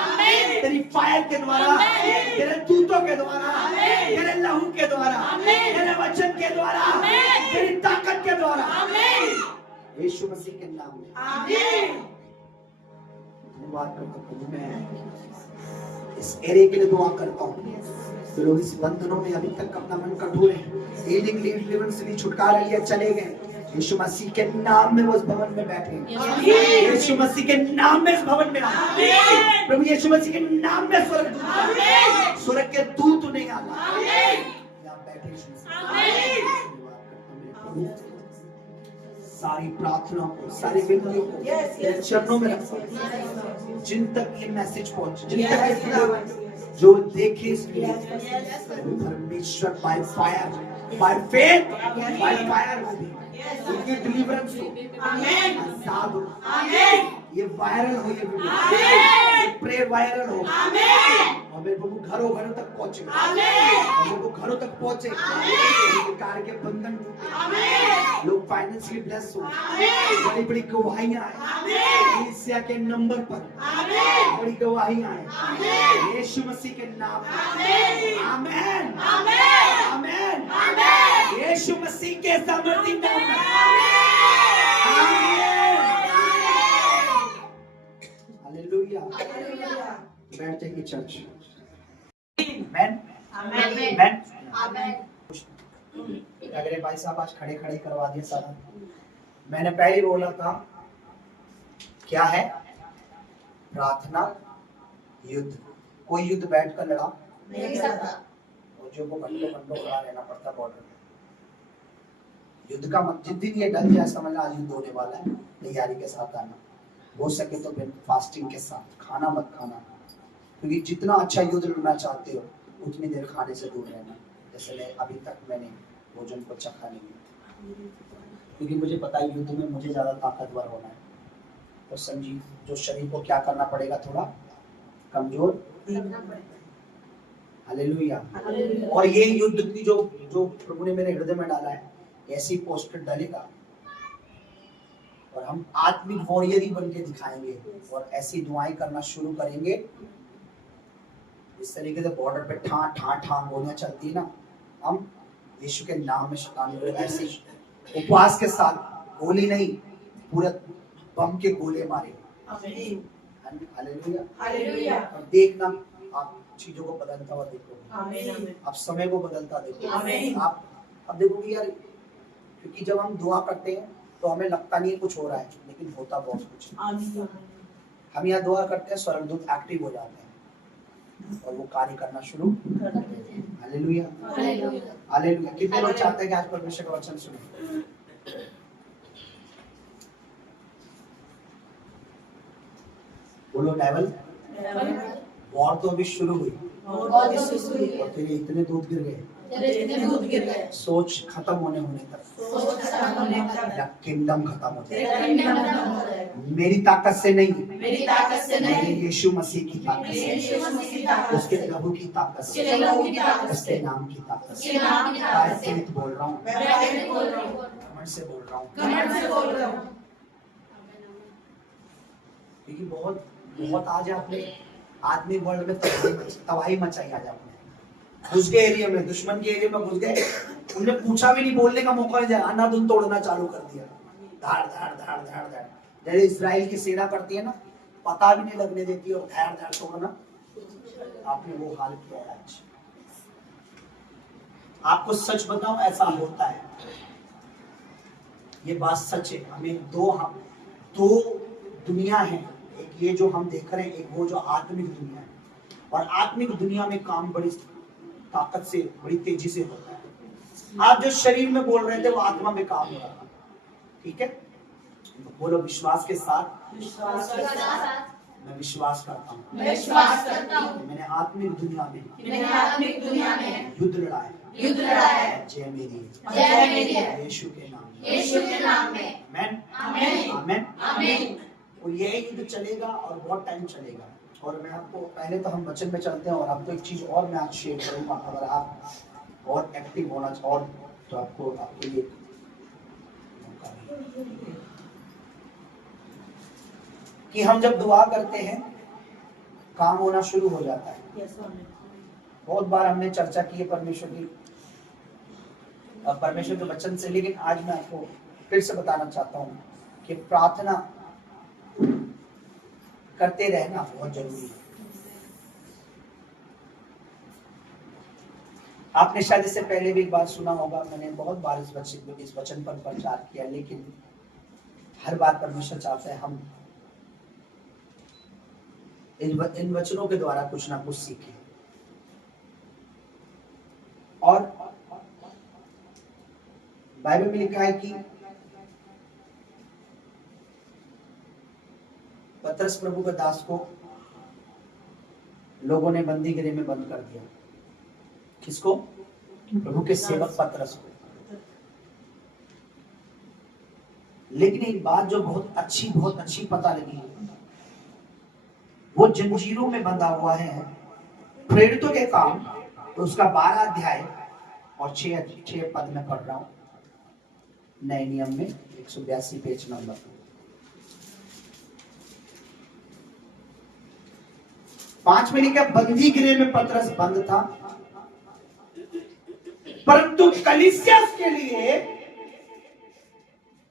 तेरी फायर के द्वारा, तेरे दूतों के द्वारा, तेरे लहू के द्वारा, तेरे वचन के द्वारा, तेरी ताकत के द्वारा। यीशु मसीह के नाम में आमीन। धन्यवाद करता हूँ। मैं इस एरिया के लिए दुआ करता हूँ। तो लोग इस बंधनों में अभी तक अपना मन कठोर है, हीलिंग डिलीवरेंस से भी छुटकारा लिया चले गए, यीशु मसीह के नाम में वो इस भवन में बैठे। यीशु मसीह के नाम में इस भवन में आए। प्रभु यीशु मसीह के नाम में स्वर्ग के दूत उन्हें आना। यहाँ बैठे यीशु मसीह। सारी प्रार्थनाओं को, सारी विनतियों को तेरे चरणों में रखता हूं। जिन तक ये मैसेज पहुंचे, जिन तक ये जो देखे इस वीडियो, परमेश्वर by fire, bye faith, by fire हो भी उनकी डिलीवरेंस हो, आजाद हो, ये वायरल हो, ये वीडियो, ये प्रेयर वायरल हो, और मेरे प्रभु घरों घरों तक पहुंचे, और मेरे को घरों तक पहुंचे, कार्य के बंधन टूटे, लोग फाइनेंशियली ब्लेस हो, बड़ी बड़ी गवाहियां आए, एशिया के नंबर पर बड़ी गवाहियां आए, यीशु मसीह के नाम में। आमीन, आमीन, यीशु मसीह के सामर्थी नाम में। हालेलुया। बैठ जाइए चर्च। आमीन, आमीन, आमीन। अगले भाई साहब आज खड़े खड़े करवा दिए सारा। मैंने पहले बोला था क्या है प्रार्थना युद्ध। कोई युद्ध बैठकर लड़ा नहीं सकता, जो को घंटों घंटों खड़ा रहना पड़ता बॉर्डर में। युद्ध का जिस दिन ये डर जाए समझना आज युद्ध होने वाला है, तैयारी के साथ आना, हो सके तो फिर फास्टिंग के साथ, खाना मत खाना, क्योंकि जितना अच्छा युद्ध लड़ना चाहते हो उतनी देर खाने से दूर रहना। जैसे मैं अभी तक मैंने भोजन को चखा नहीं, क्योंकि मुझे पता है युद्ध में मुझे ज्यादा ताकतवर होना है। तो समझी जो शरीर को क्या करना पड़ेगा, थोड़ा कमजोर। हालेलुया। और ये युद्ध की जो प्रभु ने मेरे हृदय में डाला है, ऐसी पोस्टर डालेगा और हम आत्मिक वॉरियर ही बन के दिखाएंगे और ऐसी दुआएं करना शुरू करेंगे। इस तरीके से बॉर्डर पे ठा ठा ठा गोलियां चलती है ना, हम यीशु के नाम में शैतान को ऐसे उपवास के साथ गोली नहीं, पूरे बम के गोले मारे। Hallelujah, hallelujah. और देखना आप चीजों को बदलता हुआ देखोगे, आप समय को बदलता देखोगे। आप अब देखोगे यार, क्योंकि जब हम दुआ करते हैं तो हमें लगता नहीं कुछ हो रहा है, लेकिन होता बहुत कुछ। हम यहाँ दुआ करते हैं, स्वर्गदूत एक्टिव हो जाते हैं और वो कार्य करना शुरू कर देते हैं। Hallelujah, hallelujah. कितने लोग चाहते हैं कि आज परमेश्वर का वचन सुने? बोलो डेविल, वॉर तो अभी शुरू हुई और तेरे इतने दूध गिर गए, सोच खत्म होने तक किंगडम खत्म हो जाए। मेरी ताकत से नहीं, मेरे यीशु मसीह की ताकत से, उसके प्रभु की ताकत से, उसके नाम की ताकत से बोल रहा हूँ, घमंड से बोल रहा हूँ। क्योंकि बहुत आज आपने आदमी वर्ल्ड में तबाही मचाई। आज आपने घुस गए एरिया में, दुश्मन के एरिया में घुस गए, उन्हें पूछा भी नहीं, बोलने का मौका नहीं दिया, अंधाधुंध तोड़ना चालू कर दिया। धाड़ धाड़ धाड़ धाड़ धाड़, जैसे इस्राएल की सेना करती है ना, पता भी नहीं लगने देती और धाड़ धाड़ तोड़ना। आपने वो हाल किया आज। आपको सच बताऊं, ऐसा होता है, ये बात सच है। हमें दो दुनिया है, एक ये जो हम देख रहे हैं, एक वो जो आत्मिक दुनिया है। और आत्मिक दुनिया में काम बड़ी ताकत से, बड़ी तेजी से होता है। आप जो शरीर में बोल रहे थे वो आत्मा में काम हो रहा था। ठीक है, तो बोलो विश्वास के साथ, मैं विश्वास करता हूँ, मैंने आत्मिक दुनिया में युद्ध लड़ा है, जय मेरी यीशु के नाम में। आमीन। और यही युद्ध चलेगा और बहुत टाइम चलेगा। और मैं आपको पहले तो हम वचन में चलते हैं, और आपको एक चीज और मैं आज शेयर करूंगा। अगर आप और एक्टिव होना और तो आपको ये कि हम जब दुआ करते हैं काम होना शुरू हो जाता है। बहुत बार हमने चर्चा की है परमेश्वर के वचन से, लेकिन आज मैं आपको फिर से बताना चाहता हूँ कि प्रार्थना करते रहना बहुत जरूरी है। आपने शायद इससे पहले भी एक बार सुना होगा, मैंने बहुत बार इस वचन पर प्रचार किया, लेकिन हर बार परमेश्वर चाहता है हम इन वचनों के द्वारा कुछ ना कुछ सीखें। और बाइबल में लिखा है कि पतरस प्रभु के दास को लोगों ने बंदी गृह में बंद कर दिया। किसको? प्रभु के सेवक पतरस को। लेकिन एक बात जो बहुत अच्छी पता लगी, वो जंजीरों में बंधा हुआ है। प्रेरितों के काम तो उसका 12 अध्याय और 6 पद में पढ़ रहा हूं, नए नियम में 182 पेज नंबर। पांच में लिखा, बंदी गृह में पतरस बंद था, परंतु कलीसिया के लिए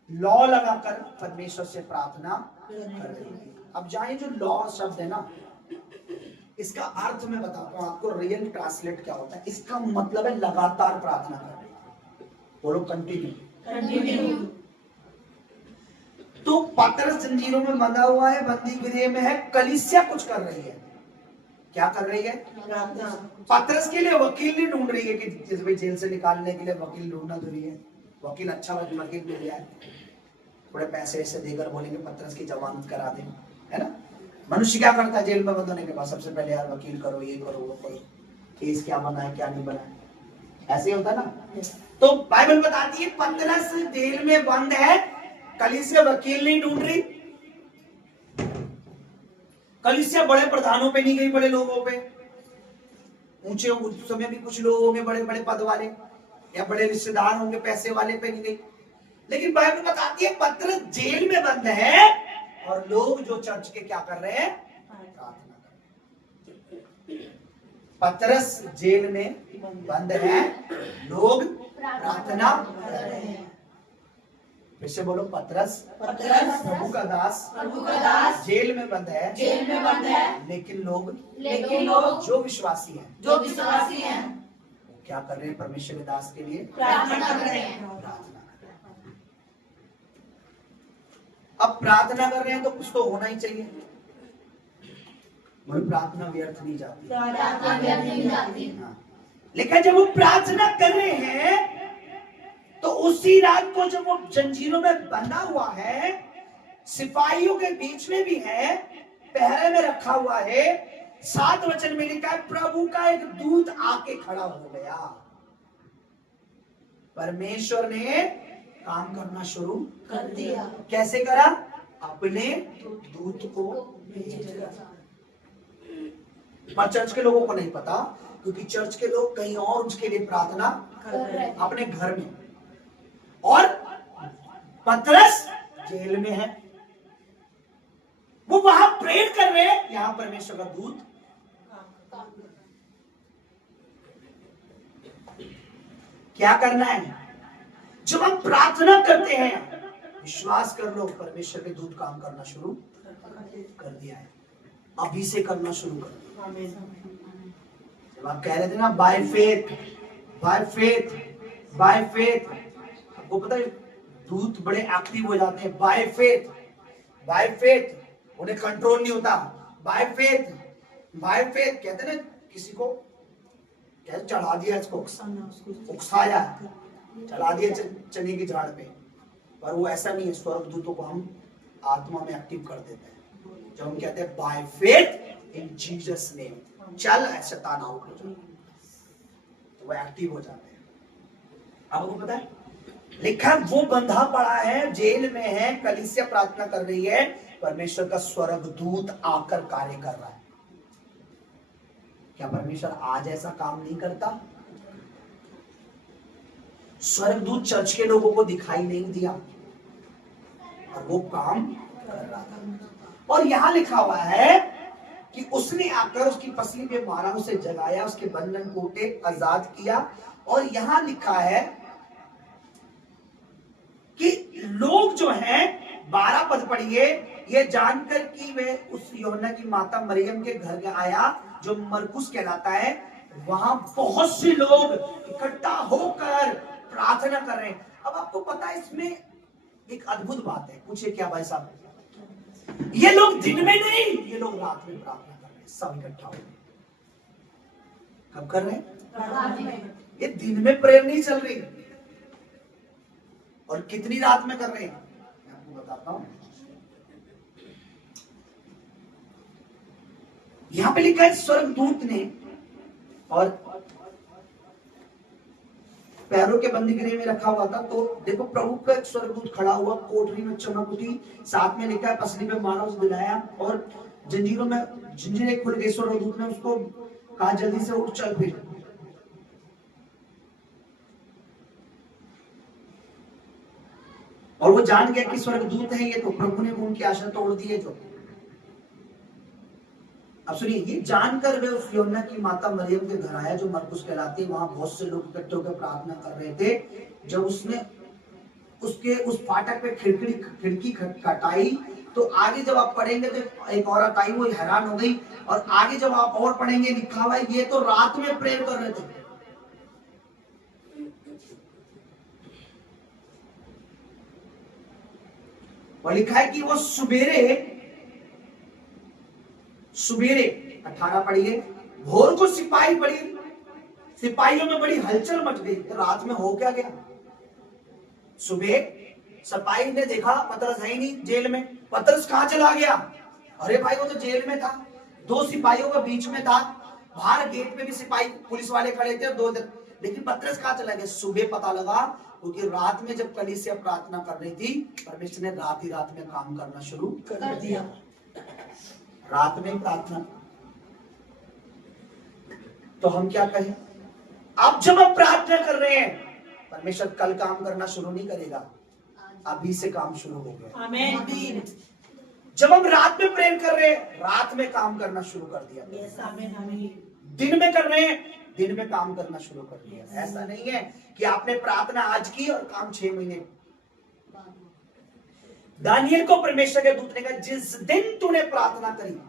लॉ लगाकर परमेश्वर से प्रार्थना कर रही थी। अब जाए जो लॉ शब्द है ना, इसका अर्थ मैं बताता हूं आपको, रियल ट्रांसलेट क्या होता है। इसका मतलब है लगातार प्रार्थना करना। बोलो कंटिन्यू। तो पतरस जंजीरों में बंधा हुआ है, बंदी गृह में है, कलीसिया कुछ कर रही है। क्या कर रही है? पतरस के लिए वकील नहीं ढूंढ रही है कि भाई जेल से निकालने के लिए वकील ढूंढना जरूरी है। वकील अच्छा वकील मिल जाए, थोड़े पैसे ऐसे देकर बोलेंगे पतरस की जमानत करा दें, है ना। मनुष्य क्या करता है जेल में बंद होने के बाद? सबसे पहले यार वकील करो, ये करो, वो करो, केस क्या बना है क्या नहीं बना है, ऐसे ही होता ना। तो बाइबल बताती है पतरस जेल में बंद है, कलीसिया वकील नहीं ढूंढ रही, कलीसिया बड़े प्रधानों पे नहीं गई, बड़े लोगों पे, ऊंचे उस समय भी कुछ लोग होंगे बड़े बड़े पद वाले या बड़े रिश्तेदार होंगे पैसे वाले पे नहीं गई। लेकिन बाइबल बताती है पतरस जेल में बंद है और लोग जो चर्च के क्या कर रहे हैं? प्रार्थना कर रहे हैं। पतरस जेल में बंद है, लोग प्रार्थना कर रहे हैं। फिर से बोलो, पतरस प्रभु का दास जेल में बंद है, लेकिन लोग जो विश्वासी हैं वो क्या कर रहे हैं? परमेश्वर के दास के लिए प्रार्थना कर रहे हैं। अब प्रार्थना कर रहे हैं तो कुछ तो होना ही चाहिए। बोलो, प्रार्थना व्यर्थ नहीं जाती। हाँ। लेकिन जब वो प्रार्थना कर रहे हैं तो उसी रात को जब वो जंजीरों में बंधा हुआ है, सिपाहियों के बीच में भी है, पहरे में रखा हुआ है, 7 वचन में लिखा है प्रभु का एक दूत आके खड़ा हो गया। परमेश्वर ने काम करना शुरू कर दिया। कैसे करा? अपने दूत को भेजा। पर चर्च के लोगों को नहीं पता, क्योंकि चर्च के लोग कहीं और उसके लिए प्रार्थना कर रहे हैं, अपने घर में। और पतरस जेल में है, वो वहां प्रेयर कर रहे हैं, यहां परमेश्वर का दूत। क्या करना है? जब हम प्रार्थना करते हैं, विश्वास कर लो परमेश्वर के दूत काम करना शुरू कर दिया है, अभी से करना शुरू कर दिया। जब आप कह रहे थे ना bye faith, by faith, by faith, आपको पता है दूत बड़े एक्टिव हो जाते हैं बाय फेथ, बाय फेथ, उन्हें कंट्रोल नहीं होता। बाय फेथ, बाय फेथ कहते हैं ना, किसी को कैसे चढ़ा दिया, इसको उकसाया, चढ़ा दिया चने की झाड़ पे, पर वो ऐसा नहीं है। स्वर्गदूतों को हम आत्मा में एक्टिव कर देते हैं, जब हम कहते हैं by faith in Jesus name, चल ऐसे शैतान आउट हो जाए, तो वो एक्टिव हो जाते हैं। आपको पता है लिखा, वो बंधा पड़ा है, जेल में है, कलीसिया प्रार्थना कर रही है, परमेश्वर का स्वर्गदूत आकर कार्य कर रहा है। क्या परमेश्वर आज ऐसा काम नहीं करता? स्वर्गदूत चर्च के लोगों को दिखाई नहीं दिया और वो काम कर रहा था। और यहां लिखा हुआ है कि उसने आकर उसकी पसली पे मारा, उसे जगाया, उसके बंधन टूटे, आजाद किया। और यहां लिखा है कि लोग जो हैं 12 पद पढ़िए। ये जानकर कि वे उस यूहन्ना की माता मरियम के घर आया जो मरकुस कहलाता है, वहां बहुत से लोग इकट्ठा होकर प्रार्थना कर रहे हैं। अब आपको पता है इसमें एक अद्भुत बात है। पूछिए क्या भाई साहब? ये लोग दिन में नहीं, ये लोग रात में प्रार्थना कर रहे हैं, सब इकट्ठा हो। कब कर रहे हैं? रात में। ये दिन में प्रेयर नहीं चल रही। और कितनी रात में कर रहे हैं मैं आपको बताता हूं। यहां पे लिखा है स्वर्गदूत ने, और पैरों के बंदीगृह में रखा हुआ था। तो देखो प्रभु का एक स्वर्गदूत खड़ा हुआ, कोठरी में चमक उठी, साथ में लिखा है पसली पे मारा, उसे दिलाया और जंजीरों में जंजीरें खुल गई। स्वर्गदूत ने उसको कहा जल्दी से उठ चल फिर। और वो जान गया कि स्वर्गदूत है ये, तो प्रभु ने उनकी आशा तोड़ दी है। तो अब सुनिए, ये जानकर वे उस यूहन्ना की माता मरियम के घर आया जो मरकुस कहलाती है। वहां बहुत से लोग इकट्ठे होकर प्रार्थना कर रहे थे। जब उसने उसके उस फाटक पे खिड़की खटखटाई, तो आगे जब आप पढ़ेंगे तो एक औरत आई, वो हैरान हो गई। और आगे जब आप और पढ़ेंगे लिखा हुआ है ये तो रात में प्रेयर कर रहे थे। और लिखा है कि वो सुबेरे 18 पढ़िए, भोर को सिपाही पड़ी, सिपाहियों में बड़ी हलचल मच गई। रात में हो क्या गया? सुबह सिपाही ने देखा पतरस है ही नहीं जेल में। पतरस कहां चला गया? अरे भाई वो तो जेल में था, 2 सिपाहियों के बीच में था। बाहर गेट पे भी सिपाही पुलिस वाले खड़े थे, 2 लेकिन पतरस कहां चला गया? सुबह पता लगा, क्योंकि रात में जब कलीसिया प्रार्थना कर रही थी, परमेश्वर ने रात ही रात में काम करना शुरू कर दिया। रात में प्रार्थना। तो हम क्या कहें? अब जब हम प्रार्थना कर रहे हैं, परमेश्वर कल काम करना शुरू नहीं करेगा, अभी से काम शुरू हो गया। आमीन। जब हम रात में प्रेयर कर रहे हैं, रात में काम करना शुरू कर दिया। दिन में कर रहे हैं, दिन में काम करना शुरू कर दिया। ऐसा नहीं है कि आपने प्रार्थना आज की और काम 6 महीने। दानियल को परमेश्वर के दूत ने कहा जिस दिन तूने प्रार्थना करी,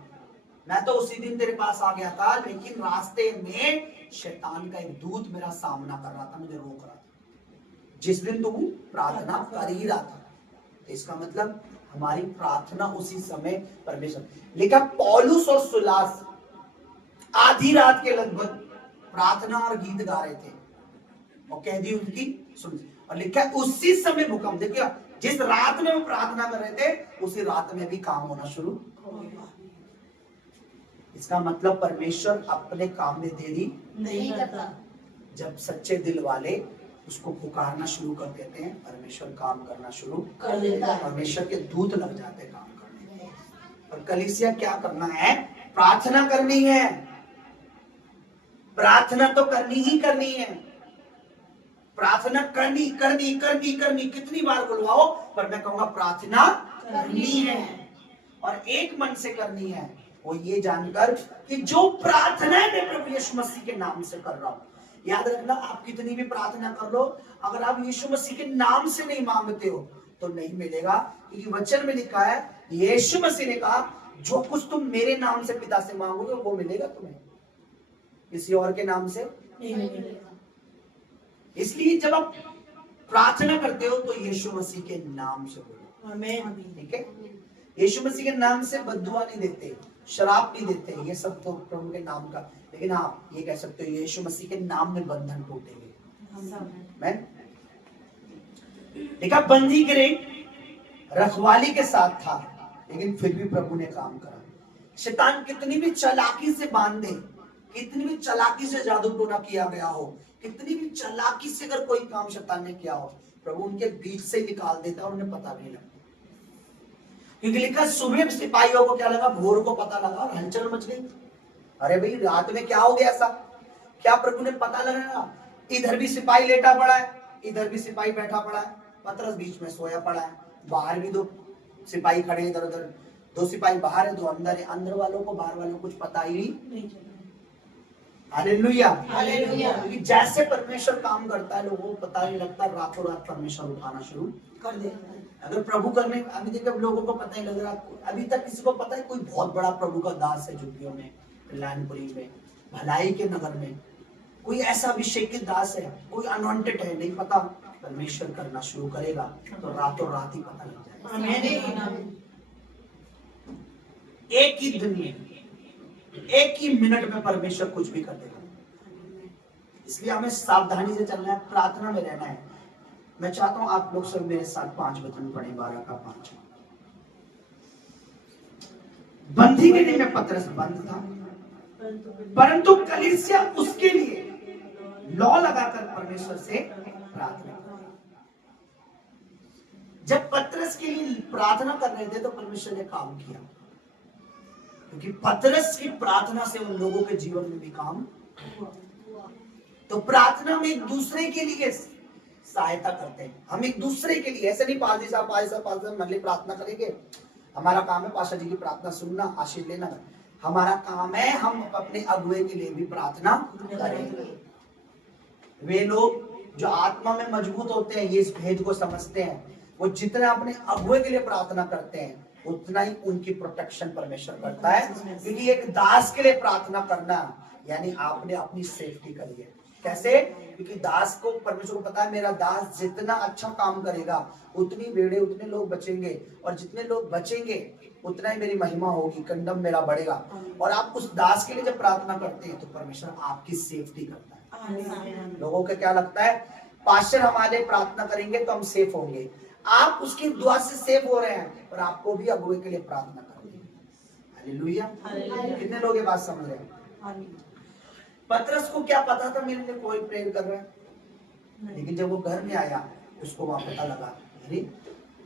मैं तो उसी दिन तेरे पास आ गया था, लेकिन रास्ते में शैतान का एक दूत मेरा सामना कर रहा था, मुझे रोक रहा था। जिस दिन तू प्रार्थना कर ही रहा था, तो इसका मतलब हमारी प्रार्थना उसी समय परमेश्वर। लेकिन पौलुस और सुलास आधी रात के लगभग प्रार्थना और गीत गा रहे थे, और कह दी उनकी सुन। और लिखा उसी समय भूकंप। देखिए, जिस रात में वो प्रार्थना कर रहे थे, उसी रात में भी काम होना शुरू हो गया। इसका मतलब परमेश्वर अपने काम में देरी नहीं करता। जब सच्चे दिल वाले उसको पुकारना शुरू कर देते हैं, परमेश्वर काम करना शुरू कर देता है। परमेश्वर के दूत लग जाते हैं काम करने। और कलीसिया क्या करना है? प्रार्थना करनी है। प्रार्थना तो करनी ही करनी है। प्रार्थना करनी करनी करनी करनी, कितनी बार बुलवाओ, पर मैं कहूंगा प्रार्थना करनी है, और एक मन से करनी है। वो ये जानकर कि जो प्रार्थना मैं प्रभु यीशु मसीह के नाम से कर रहा हूं। याद रखना, आप कितनी भी प्रार्थना कर लो, अगर आप यीशु मसीह के नाम से नहीं मांगते हो तो नहीं मिलेगा। क्योंकि वचन में लिखा है, यीशु मसीह ने कहा जो कुछ तुम मेरे नाम से पिता से मांगोगे वो मिलेगा तुम्हें, किसी और के नाम से नहीं मिलेगा। इसलिए जब आप प्रार्थना करते हो तो यीशु मसीह के नाम से बोलो। आमीन। ठीक है? यीशु मसीह के नाम से बद्दुआ नहीं देते, शराब नहीं देते, ये सब तो प्रभु के नाम का। लेकिन हाँ, ये कह सकते हो यीशु मसीह के नाम में बंधन टूटेंगे। मैं देखा बंदी गृह रखवाली के साथ था, लेकिन फिर भी प्रभु ने काम करा। शैतान कितनी भी चालाकी से बांध दे, कितनी भी चालाकी से जादू टोना किया गया हो, कितनी भी चालाकी से अगर कोई काम शैतान ने किया हो, प्रभु उनके बीच से निकाल देता और उन्हें पता नहीं लगता। क्योंकि लिखा सुबह सिपाहियों को क्या लगा, भोर को पता लगा और हलचल मच गई। अरे भाई रात में क्या हो गया ऐसा? क्या प्रभु ने पता लगाया? इधर भी सिपाही लेटा पड़ा है, इधर भी सिपाही बैठा पड़ा है, पतरस बीच में सोया पड़ा है, बाहर भी 2 सिपाही खड़े इधर उधर, 2 सिपाही बाहर है, 2 अंदर है। अंदर वालों को बाहर वालों को कुछ पता ही नहीं। हालेलुया। हालेलुया। क्योंकि जैसे परमेश्वर काम करता है लोगों को पता नहीं लगता, रातों रात परमेश्वर उठाना शुरू कर देता है। अगर प्रभु करने, अभी देखो लोगों को पता ही लग रहा, अभी तक किसी को पता है कोई बहुत बड़ा प्रभु का दास है झुग्गियों में, कल्याणपुरी में, भलाई के नगर में कोई ऐसा अभिषेक के दास है, कोई अनवांटेड है, नहीं पता। परमेश्वर करना शुरू करेगा तो रातों रात ही पता लग जाएगा। आमीन। एक ही दिन में, एक ही मिनट में परमेश्वर कुछ भी कर देगा। इसलिए हमें सावधानी से चलना है, प्रार्थना में रहना है। मैं चाहता हूं आप लोग सब मेरे साथ 5 वचन पढ़े, 12 का 5। बंदी के दिन में पतरस बंद था, परंतु कलीसिया उसके लिए लॉ लगाकर परमेश्वर से प्रार्थना कर। जब पतरस के लिए प्रार्थना कर रहे थे तो परमेश्वर ने काम किया, क्योंकि पतरस की प्रार्थना से उन लोगों के जीवन में भी काम। तो प्रार्थना में एक दूसरे के लिए सहायता करते हैं। हम एक दूसरे के लिए, ऐसे नहीं पाजी साहब मंडली प्रार्थना करेंगे, हमारा काम है पाशा जी की प्रार्थना सुनना, आशीष लेना। हमारा काम है हम अपने अगुए के लिए भी प्रार्थना करेंगे। वे लोग जो आत्मा में मजबूत होते हैं, ये इस भेद को समझते हैं, वो जितना अपने अगुए के लिए प्रार्थना करते हैं उतना ही उनकी प्रोटेक्शन परमेश्वर करता है। क्योंकि एक दास के लिए प्रार्थना करना यानी आपने अपनी सेफ्टी करी है। कैसे? क्योंकि दास को, परमेश्वर को पता है मेरा दास जितना अच्छा काम करेगा उतनी बेड़े, उतने लोग बचेंगे, और जितने लोग बचेंगे उतना ही मेरी महिमा होगी, कंडम मेरा बढ़ेगा। और आप उस दास के लिए जब प्रार्थना करते हैं तो परमेश्वर आपकी सेफ्टी करता है। लोगों को क्या लगता है पास्टर हमारे प्रार्थना करेंगे तो हम सेफ होंगे। आप उसकी दुआ से सेफ हो रहे हैं, और आपको भी अगुए के लिए प्रार्थना करनी है। हालेलुया। कितने लोग ये बात समझ रहे हैं? पतरस को क्या पता था मेरे लिए कोई प्रेयर कर रहा है, लेकिन जब वो घर में आया उसको वहां पता लगा, अरे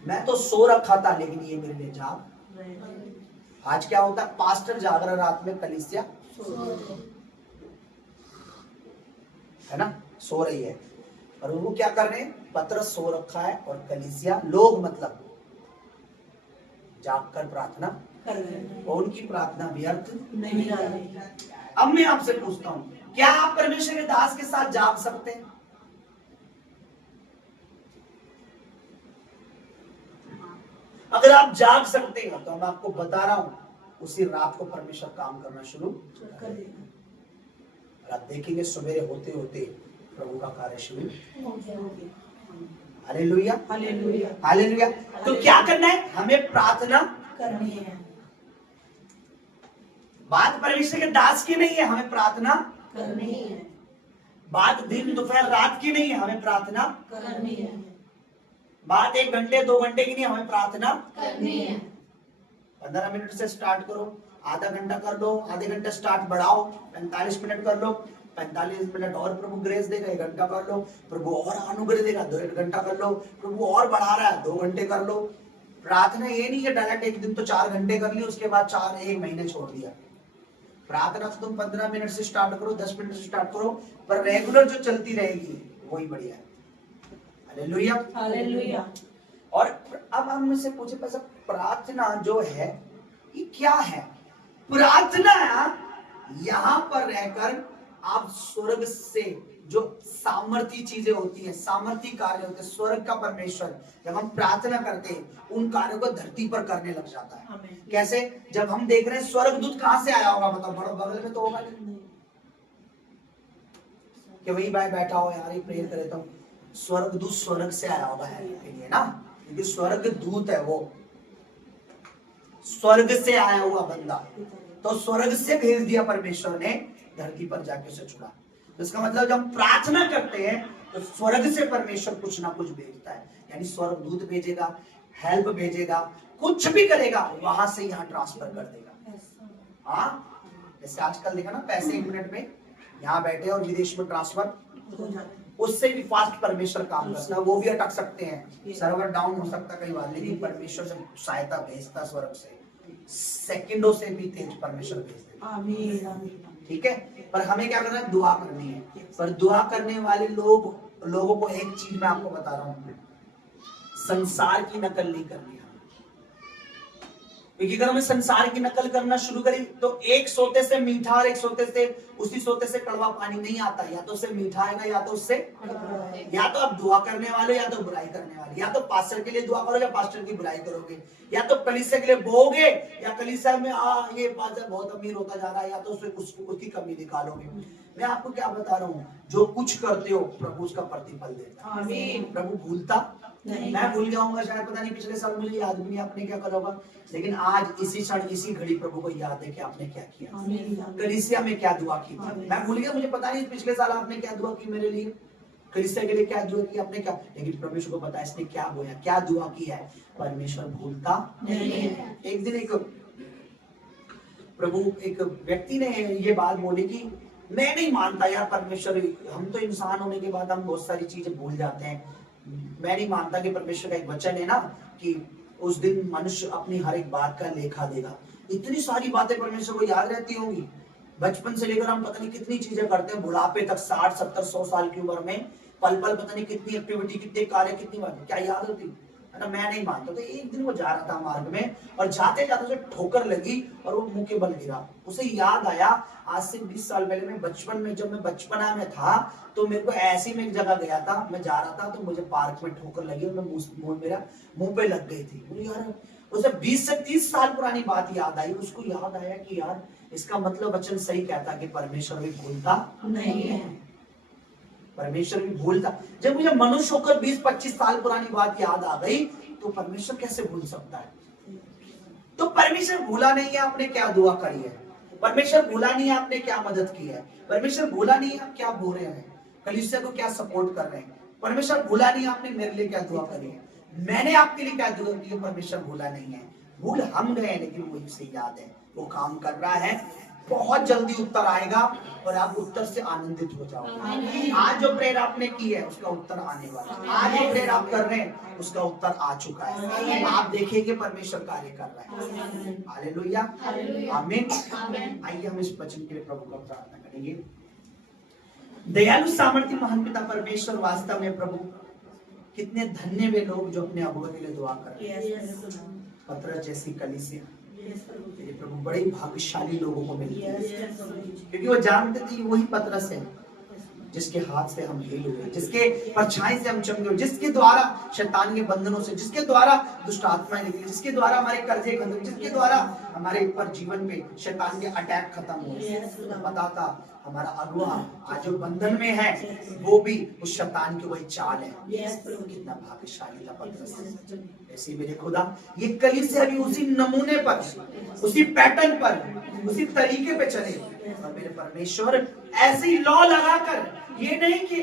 मैं तो सो रखा था लेकिन ये मेरे लिए जाग। आज क्या होता है, पास्टर जाग रहा रात में, कलीसिया है ना सो रही है, और वो क्या कर रहे हैं, पतरस सो रखा है और कलीसिया, लोग मतलब जागकर प्रार्थना कर रहे हैं, और उनकी प्रार्थना व्यर्थ नहीं रही। अब मैं आपसे पूछता हूं, क्या आप परमेश्वर के दास के साथ जाग सकते हैं? अगर आप जाग सकते हैं तो मैं आपको बता रहा हूं, उसी रात को परमेश्वर काम करना शुरू कर देगा। और आप देखेंगे सवेरे होते होते प्रभु का कार्य शुरू हो गया। Hallelujah, hallelujah, hallelujah. तो क्या करना है, हमें प्रार्थना करनी है। बात परमेश्वर के दास की नहीं है, हमें प्रार्थना करनी है। बात दिन दोपहर रात की नहीं है, हमें प्रार्थना करनी है। बात 1 घंटे 2 घंटे की नहीं, हमें प्रार्थना करनी है। 15 मिनट से स्टार्ट करो, आधा घंटा कर लो, आधे घंटे स्टार्ट बढ़ाओ, 45 मिनट कर लो, 45 मिनट और प्रभु ग्रेस देगा, 1 घंटा कर लो, प्रभु और अनुग्रह देगा, 1 घंटा कर लो, प्रभु और बढ़ा रहा है 2 घंटे कर लो। प्रार्थना ये नहीं है डायरेक्ट एक दिन तो 4 घंटे कर ली, उसके बाद 1 महीने छोड़ दिया। प्रार्थना तो तुम 15 मिनट से स्टार्ट करो, 10 मिनट से स्टार्ट करो, पर रेगुलर जो चलती रहेगी वही बढ़िया है। Hallelujah, hallelujah. और अब हम मुझसे पूछे पैसा, प्रार्थना जो है ये क्या है? प्रार्थना यहां पर रहकर आप स्वर्ग से जो सामर्थी चीजें होती हैं, सामर्थी कार्य होते हैं, स्वर्ग का परमेश्वर जब हम प्रार्थना करते हैं उन कार्यों को धरती पर करने लग जाता है। कैसे? जब हम देख रहे हैं स्वर्गदूत कहां से आया होगा, मतलब बड़ो बगल में तो होगा नहीं कि वही भाई बैठा हो यार ये प्रेयर करे, तो स्वर्गदूत स्वर्ग से आया होगा के लिए ना, क्योंकि स्वर्गदूत है वो, स्वर्ग से आया हुआ बंदा, तो स्वर्ग से भेज दिया परमेश्वर ने, धरती पर जाके उसे छुड़ा। तो इसका मतलब जब हम प्रार्थना करते हैं तो स्वर्ग से परमेश्वर कुछ ना कुछ भेजता है, यानी स्वर्गदूत भेजेगा, हेल्प भेजेगा, कुछ भी करेगा वहां से यहाँ ट्रांसफर कर देगा। हाँ, जैसे आजकल देखा ना, पैसे 1 मिनट में यहाँ बैठे और विदेश में ट्रांसफर, उससे भी फास्ट परमेश्वर काम करता है। वो भी अटक सकते हैं, सर्वर डाउन हो सकता कई बार, लेकिन परमेश्वर से सहायता भेजता स्वर्ग से, सेकंडों से भी तेज परमेश्वर भेजता। आमीन। ठीक है, पर हमें क्या करना है, दुआ करनी है। पर दुआ करने वाले लोगों को एक चीज मैं आपको बता रहा हूं, संसार की नकल नहीं करनी है। क्योंकि अगर हमें संसार की नकल करना शुरू करी तो एक सोते से मीठा और एक सोते से उसी सोते से कड़वा पानी नहीं आता। या तो उससे मीठा आएगा या तो उससे, या तो आप दुआ करने वाले या तो बुराई करने वाले, या तो पास्टर के लिए दुआ करोगे या पास्टर की बुराई करोगे, या तो कलीसिया के लिए बोओगे या कलीसिया में ये पास्टर बहुत अमीर होता जा रहा है, या तो उसकी कमी निकालोगे। मैं आपको क्या बता रहा हूँ, जो कुछ करते हो प्रभु उसका प्रतिफल देता है। प्रभु भूलता नहीं। मैं भूल गया हूँ शायद, पता नहीं पिछले साल, मुझे याद भी नहीं आपने क्या करा होगा, लेकिन आज इसी क्षण इसी घड़ी प्रभु को याद है कि आपने क्या किया, कलीसिया में क्या दुआ की। मैं भूल गया, मुझे पता नहीं पिछले साल आपने क्या दुआ की मेरे लिए, कलीसिया के लिए क्या दुआ की आपने, क्या, लेकिन परमेश्वर को पता है इसने क्या बोया, क्या दुआ की है। परमेश्वर भूलता नहीं है। एक दिन एक व्यक्ति ने ये बात बोली कि मैं नहीं मानता यार परमेश्वर, हम तो इंसान होने के बाद हम बहुत सारी चीजें भूल जाते हैं। मैं नहीं मानता कि परमेश्वर का एक वचन है ना कि उस दिन मनुष्य अपनी हर एक बात का लेखा देगा। इतनी सारी बातें परमेश्वर को याद रहती होंगी। बचपन से लेकर हम पता नहीं कितनी चीजें करते हैं, बुढ़ापे तक 60, 70, 100 साल की उम्र में पल पल पता नहीं कितनी एक्टिविटी, कितने कार्य, कितनी बात क्या याद होती है ना। मैं नहीं मानता। तो एक दिन वो जा रहा था मार्ग में और जाते जाते उसे ठोकर लगी और वो मुंह के बल गिरा। उसे याद आया आज से 20 साल पहले मैं बचपन में, जब मैं बचपना में था तो मेरे को ऐसी में एक जगह गया था, मैं जा रहा था तो मुझे पार्क में ठोकर लगी और मेरा मुंह पे लग गई थी। मुझे यार उसे 20 से 30 साल पुरानी बात याद आई। उसको याद आया कि यार इसका मतलब वचन सही कहता कि परमेश्वर भी भूलता नहीं है। परमेश्वर भी भूलता। जब मुझे मनुष्य होकर 20-25 साल पुरानी बात याद आ गई तो परमेश्वर कैसे भूल सकता है। तो परमेश्वर भूला नहीं है आपने क्या दुआ करी है, परमेश्वर भूला नहीं है आपने क्या मदद की है, परमेश्वर भूला नहीं है आप क्या बोल रहे हैं, कलीसिया को क्या सपोर्ट कर रहे हैं, परमेश्वर भूला नहीं है आपने मेरे लिए क्या दुआ करी है, मैंने आपके लिए क्या दुआ की है। परमेश्वर भूला नहीं है। भूल हम गए लेकिन वो उसे याद है, वो काम कर रहा है। बहुत जल्दी उत्तर आएगा और आप उत्तर से आनंदित हो जाओगे। आज जो प्रेयर आपने की है उसका उत्तर आने वाला है। आज जो प्रेयर आप कर रहे हैं उसका उत्तर आ चुका है। आप देखेंगे परमेश्वर कार्य कर रहा है। हालेलुया, आमीन। आइए हम इस वचन के लिए प्रभु का प्रार्थना करेंगे। दयालु सामर्थ्य महान पिता परमेश्वर, वास्तव में प्रभु कितने धन्य वे लोग जो अपने अगुआ के लिए दुआ कर रहे हैं। पतरस जैसी कलीसिया तेरे प्रभु बड़े भाग्यशाली लोगों को मिलती है, क्योंकि वो जानते थे वही पतरस है जिसके हाथ से हम हील हुए, जिसके परछाई से हम चमके, जिसके द्वारा शैतान के बंधनों से, जिसके द्वारा दुष्ट आत्माएं निकली, जिसके द्वारा हमारे कर्जे खत्म, जिसके द्वारा हमारे ऊपर जीवन पे शैतान के अटैक खत्म हुए। बताता हमारा अगुआ आज जो बंधन में है वो भी उस शैतान की वही चाल है। कितना भाग्यशाली था पतरस। ऐसे मेरे खुदा ये कलीसिया भी उसी नमूने पर, उसी पैटर्न पर, उसी तरीके पे चले। और मेरे परमेश्वर ऐसे ही लॉ लगाकर, ये नहीं कि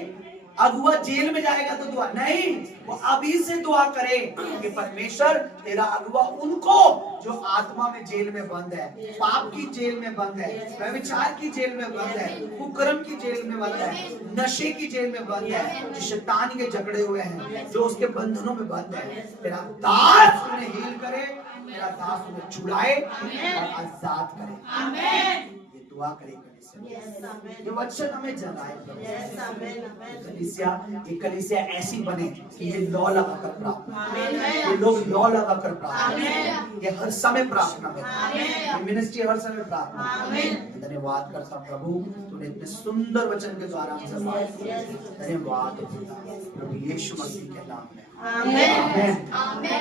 अगुआ जेल में जाएगा तो दुआ नहीं, वो अभी से दुआ करे कि परमेश्वर तेरा अगुआ उनको जो आत्मा में जेल में बंद है, पाप की जेल में बंद है, व्यभिचार की जेल में बंद है, कुकर्म की जेल में बंद है, नशे की जेल में बंद है, जो शैतान के जकड़े हुए हैं, जो उसके बंधनों में बंद है, तेरा दास उन्हें हील करे, तेरा दास उन्हें छुड़ाए और आजाद करे। ये दुआ करेगा ये वचन हमें जगाए। ये कलीसिया ऐसी बने कि ये लॉ लगाकर प्रार्थना, ये लोग लॉ लगाकर प्रार्थना, ये हर समय प्रार्थना में, मिनिस्ट्री हर समय प्रार्थना। धन्यवाद करता प्रभु, तूने इतने सुंदर वचन के द्वारा हमसे बात की। धन्यवाद प्रभु यीशु मसीह के नाम में, आमीन।